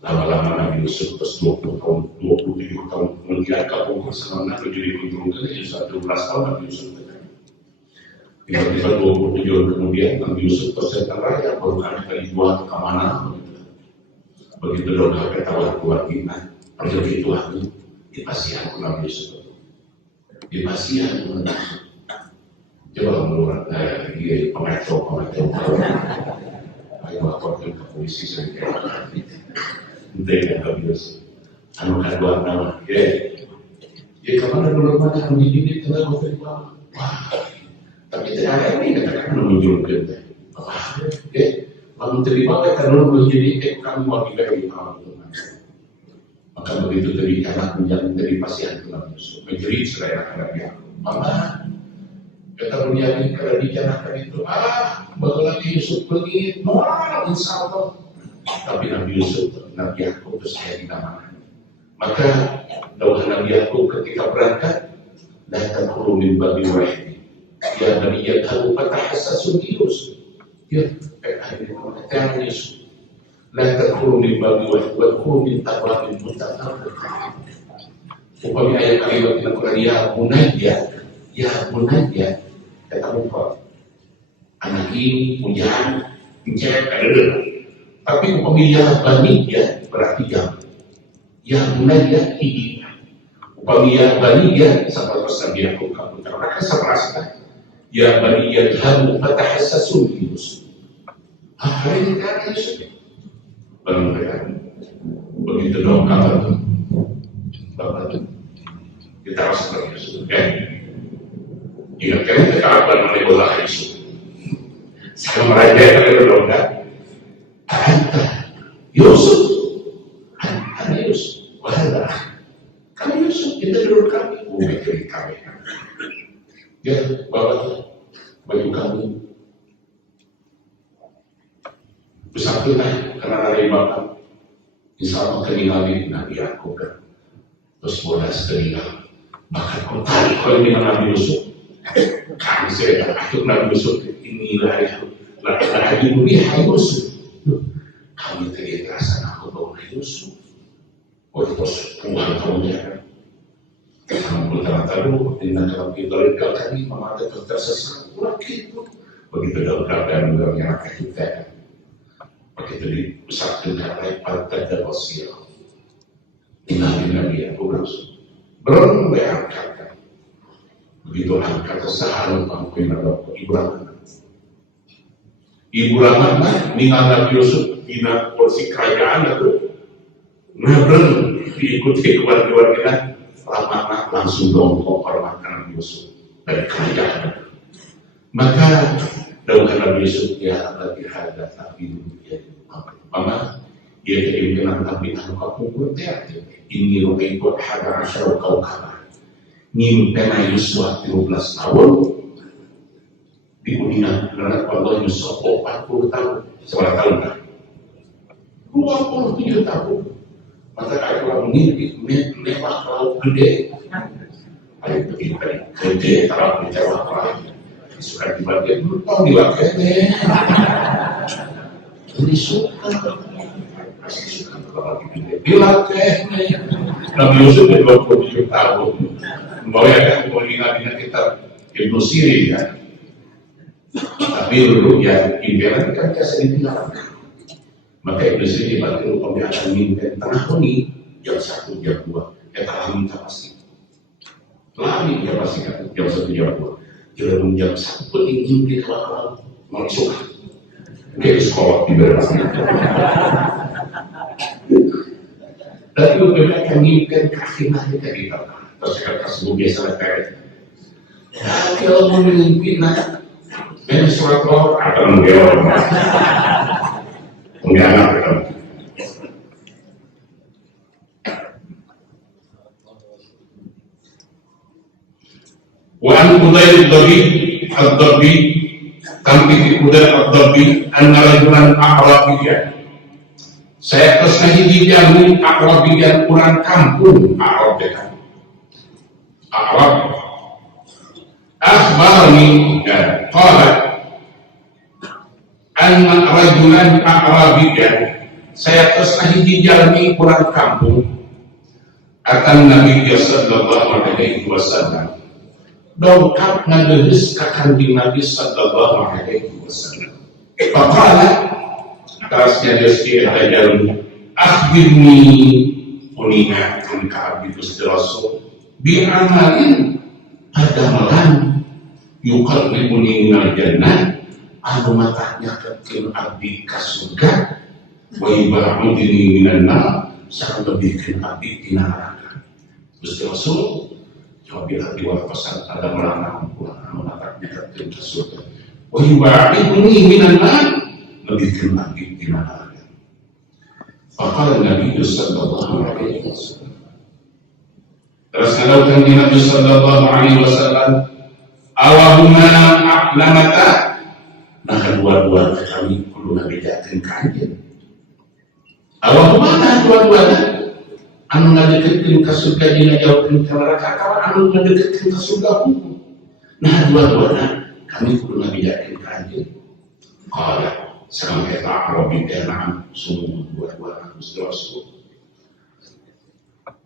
Lama-lama Nabi Yusuf terus 20 tahun, 27 tahun mengira kampung bersama Nabi jadi kunjungan itu 11 tahun Nabi Yusuf. Tiba-tiba 27 tahun kemudian Nabi Yusuf tersetan raya baru kali dibuat ke mana. Begitu doa ketawa keluar iman, pergi Tuhan di pasian Nabi Yusuf. Di pasian coba menurut dia pengaco. Ayo laporkan ke polisi saya. Dengan Nabi Yusuf. Anu kedua nama, ya kemana dulu mana anu ini telah berubah. Wah, tapi tidak ini katakan menunjuk kita. Wah, lalu terima kan dulu menjadi kami mau diberi awal. Maka begitu tadi anak menjadi dari pasien Nabi Yusuf menjerit seraya karena dia, mama kita menjadi karena dijanakan itu bagaimana Yusuf pergi, moral insya Allah. Tapi Nabi Yusuf, Nabi Yakub itu saya dinamakan. Maka dalam Nabi Yakub ketika berangkat, datang kurumin babi wahid. Ya Nabi Yakub fatahassasun Yusuf. Ya, akhirnya Yusuf. Datang kurumin babi wahid, kurumin taqwamin mutaqabbil. Upami ayat kalimat yang Quran ya bunayya, kata Umar. Anak ini punya pencet ada. Tapi upamanya baniyah berarti jam. Yang bunayya ini. Upamanya baniyah sampai pas Nabi Yakub kamu terangkan seperaskan. Ya baniyah hamu fatahassasun Yusuf. Hari ini kan Yusuf. Begitu dong kabar Bapak kita harus seperti Yusuf. Ingatkan kita kapan menebolah Yusuf. Saya merajakan itu dong kan. Yusuf, ada Yusuf, wahada. Kami Yusuf, kita dulu kami, bukan kami. Ya, bawa baju kami. Bersatulah karena dari bapak. Insya Allah keninggalin Nabi Yakub. Terus bodas keninggal. Bahkan kau tarik kalau ini Nabi Yusuf. Kami saya takut Nabi Yusuf inilah itu. Lagi mulia Yusuf. Kami tadi terasa aku bawa Yusuf. Terus Tuhan tahunya. Kamu terang-terang tindakan kita legal kami memakai tersesat pula gitu. Begitu dalam keadaan yang akan kita. Begitu disatukan oleh partai dan wasil. Nabi aku belum berangkat. Begitu angkat kesahan pangkuin ada Ibrahim. Ibu Rahman ningal Nabi Yusuf dina kursi kerajaan itu ngebreng diikuti keluarga-keluarga Rahman langsung dongkok hormatkan Nabi Yusuf dari kerajaan. Maka daulah Nabi Yusuf ya bagi hadat Nabi ya mama dia jadi kenal Nabi anu kapungkur teh ini rupai buat hada asyara kau kabar nyimpen Yusuf 13 tahun di dunia dan Allah Yusuf 40 tahun seberapa tahun kan 27 tahun maka kalau mengintip mewah kalau gede ada begitu gede terlalu jawab suka dibagian belum tahu dibagiannya ini suka Pasti suka kalau bilang Nabi Yusuf 27 tahun membawakan pemimpinan kita Ibnu Sirin ya. Tapi dulu ya impian kan biasa dibilang. Maka Ibnu Sirin dibantu kami akan mimpi tengah ini jam 1 jam 2 ya tak minta pasti. Lari dia pasti kan jam 1 jam 2. Jalan jam 1 ingin di kawan-kawan masuk. Dia sekolah di berasnya. Tapi mereka mimpikan kaki mahal dari kita. Terus kata sebuah biasa kayak. Ya kalau mau mimpi nak, ini surat Allah akan menjawab. Menganak kan. Wan Udail Ad-Dabi Tampil Udail Ad-Dabi An-Narajulan A'rabiyah. Saya kesana dijamin A'rabiyah kurang kampung A'rabiyah. A'rab Akhbarani dan qala anna rajulan A'rabiyah. Saya kesana dijamin kurang kampung akan Nabi sallallahu alaihi wasallam. Dongkap ngageus ka kanjeng Nabi sallallahu alaihi wasallam. Faqala tarasnya Gusti eta jalmi akhbirni kuninga kun ka abdi Gusti Rasul bi amalin adamalan yuqarribuni minal jannah anu matanya kekeun abdi ka surga wa yubaiduni minan nar sareng lebihkeun abdi tina neraka. Gusti Rasul bila diwak pesan ada melarang menatapnya ketim surga. Wahiba'iduni minan nar lebih lagi di mana? Faqala Nabi sallallahu alaihi wasallam. Terus kalau Nabi sallallahu alaihi wasallam awahuma a'lamata nah dua-dua kami perlu Nabi jatuhin kanjeng. Awahuma dua-duanya anu ngadeketin ka surga dina jauhkeun ka neraka kawan anu ngadeketin ka surga hukum. Nah dua-duanya kami kudu ngabijakeun ka anjeun. Qala sareng eta Arabi teh naam sumur dua-dua Gusti Rasul.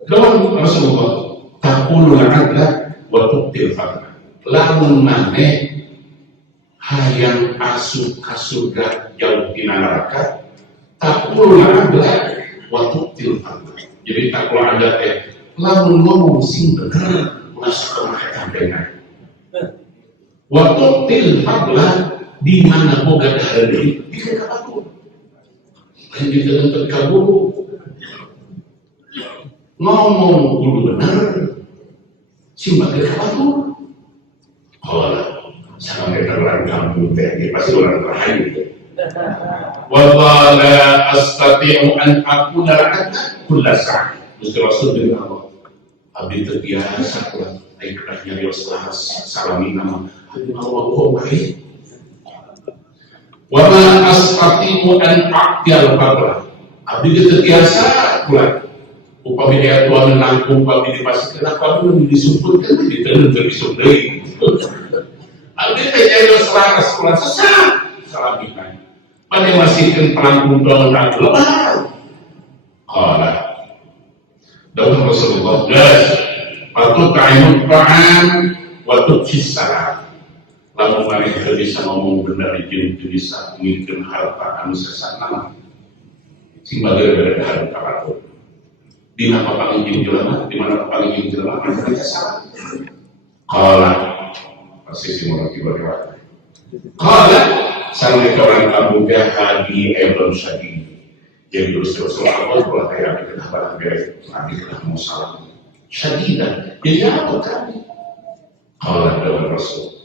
Lawan Rasulullah taqulul adla wa tuqtil fadla. Lamun maneh hayang asup ka surga jauh dina neraka taqulul adla wa tuqtil fadla. Jadi tak kalau ada lamun ngomong sing bener masuk ke mereka dengan waktu tilfadlah di mana boga dari di kabur dan di dalam terkabur ngomong kudu bener sing bagai kabur kalau sampai terang kampung teh pasti orang terakhir. Wallah la astati'u an akuna ra'atan kulla sa'i. Gusti Rasul dengan Allah abdi terbiasa kuat ikrahnya Rasulullah salami nama abdi Allah baik. Wa ma astati'u an aqdal fadla. Abdi terbiasa kuat upami dia tua menanggung upami dipastikan upami disebutkan diteun teu disebutkeun. Abdi teh jadi Rasulullah kuat sesat salami nama pada masihkan pelanggung dalam rangka lebar. Qala Dawud Rasulullah patut ta'imut ta'am wa tuqis salam. Lalu mereka bisa ngomong benar itu bisa menginginkan harta anu sesana sing bageur harta patut di mana panggil jelema di mana panggil jelema mereka salah. Qala pasti semua kibar. Qala sampai orang Abu Hadi Ibn Syadi jadi Rasulullah Allah kayak kita barang beres nanti kita mau salam syadidan jadi apa kami kalau ada Rasul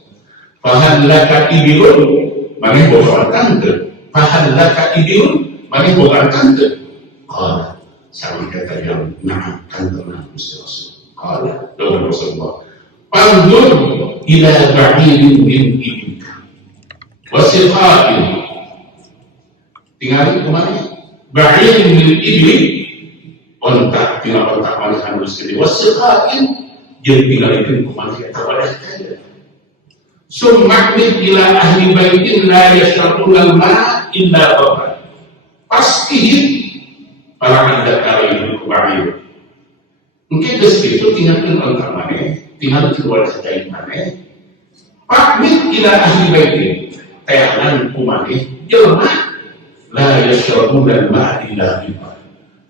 fahal laka ibilun mana bohong tante fahal laka ibilun mana bohong tante kalau sampai kata yang nah tante nah Rasul kalau ada Rasulullah pandur ila ba'idin min ibika wasiqatin tinggal kemana ba'in min ibli ontak tinggal ontak mana harus jadi wasiqatin jadi tinggal itu kemana kita pada summakni ila ahli baitin la yashrabuna al-ma' illa babar pastihin Fala'allaka bayyinun ba'id. Mungkin itu tinggalkan kontak mana, tinggal keluar dari mana. Pamit ila ahli baiti, tayangan kumane, jelma la yashrabuna al-ma'a illa bima.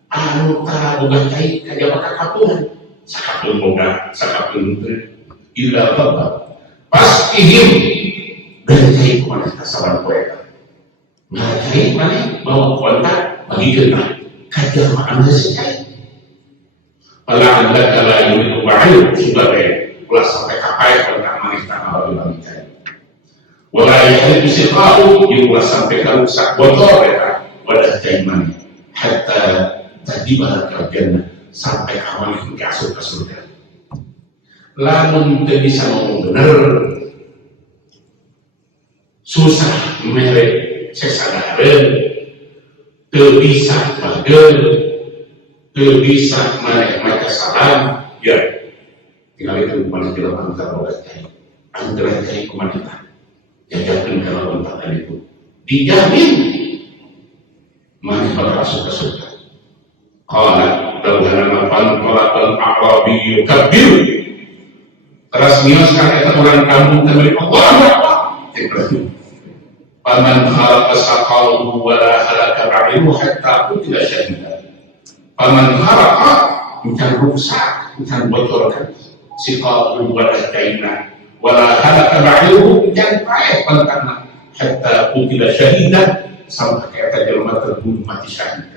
Anu boga cai kaja maka kapuhan, sakapun boga, sakapun illa bapa. Pastihim dari cai kumane kasawan poeta. Nah cai mana bawa kontak bagi kena kaja makan nasi cai. Fala'allaka bayyinun ba'id sebagai ulah sampai kapai kontak mana tanah bagi cai. Wala yahribu siqa'u ulah sampai kalau sak botol mereka pada cai mana hatta tadi bahkan jannah sampai awal itu masuk ke surga. Lamun tidak bisa ngomong benar, susah merek sesadaran, tidak bisa bagel, tidak bisa merek macam salam, ya tinggal itu mana tidak antara orang cai, antara cai kemana jajakan kalau kontak itu dijamin mana bakal masuk ke surga. Qala dawhana fanqalaqal a'rabi yukabbir. Terus nioskan eta orang kampung teh Allahu Akbar. Faman khalaqa saqalahu wa la halaka ba'iru hatta qutila syahida. Faman khalaqa bukan rusak, bukan bocorkan siqalahu wa la taina wa la halaka ba'iru bukan payah pantana hatta qutila syahida sampai kata jelma terbunuh mati syahid.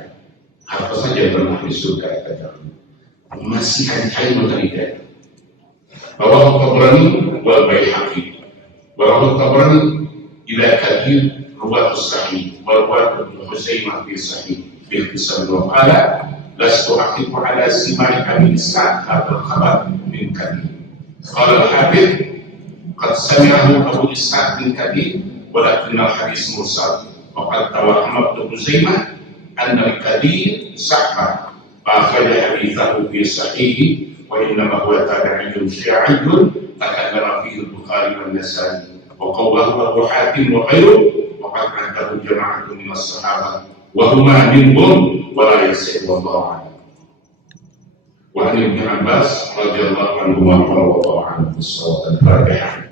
Apa saja yang pernah di surga itu masih ada menjadi bahwa Tabrani wal Baihaqi bahwa Tabrani ila kathir ruwatus sahih wal ruwat Ibnu Huzaimah fi sahih bil qisam wa qala lastu aqifu ala simai kami sa'ad hadzal khabar min kathir qala al-habib qad sami'ahu Abu Ishaq bin Kathir walakin al-hadis mursal wa qad tawahhama Ibnu Huzaimah أن الكثير صحة فأخرج حديثه في صحيحه وإنما هو تابعي شيعي تكلم فيه البخاري والنسائي وقوله أبو حاتم وغيره وقد عنده جماعة من الصحابة وهما منهم ولا يصح والله أعلم. وعن ابن عباس رضي الله عنهما قال والله عنه الصواب الفاتحة.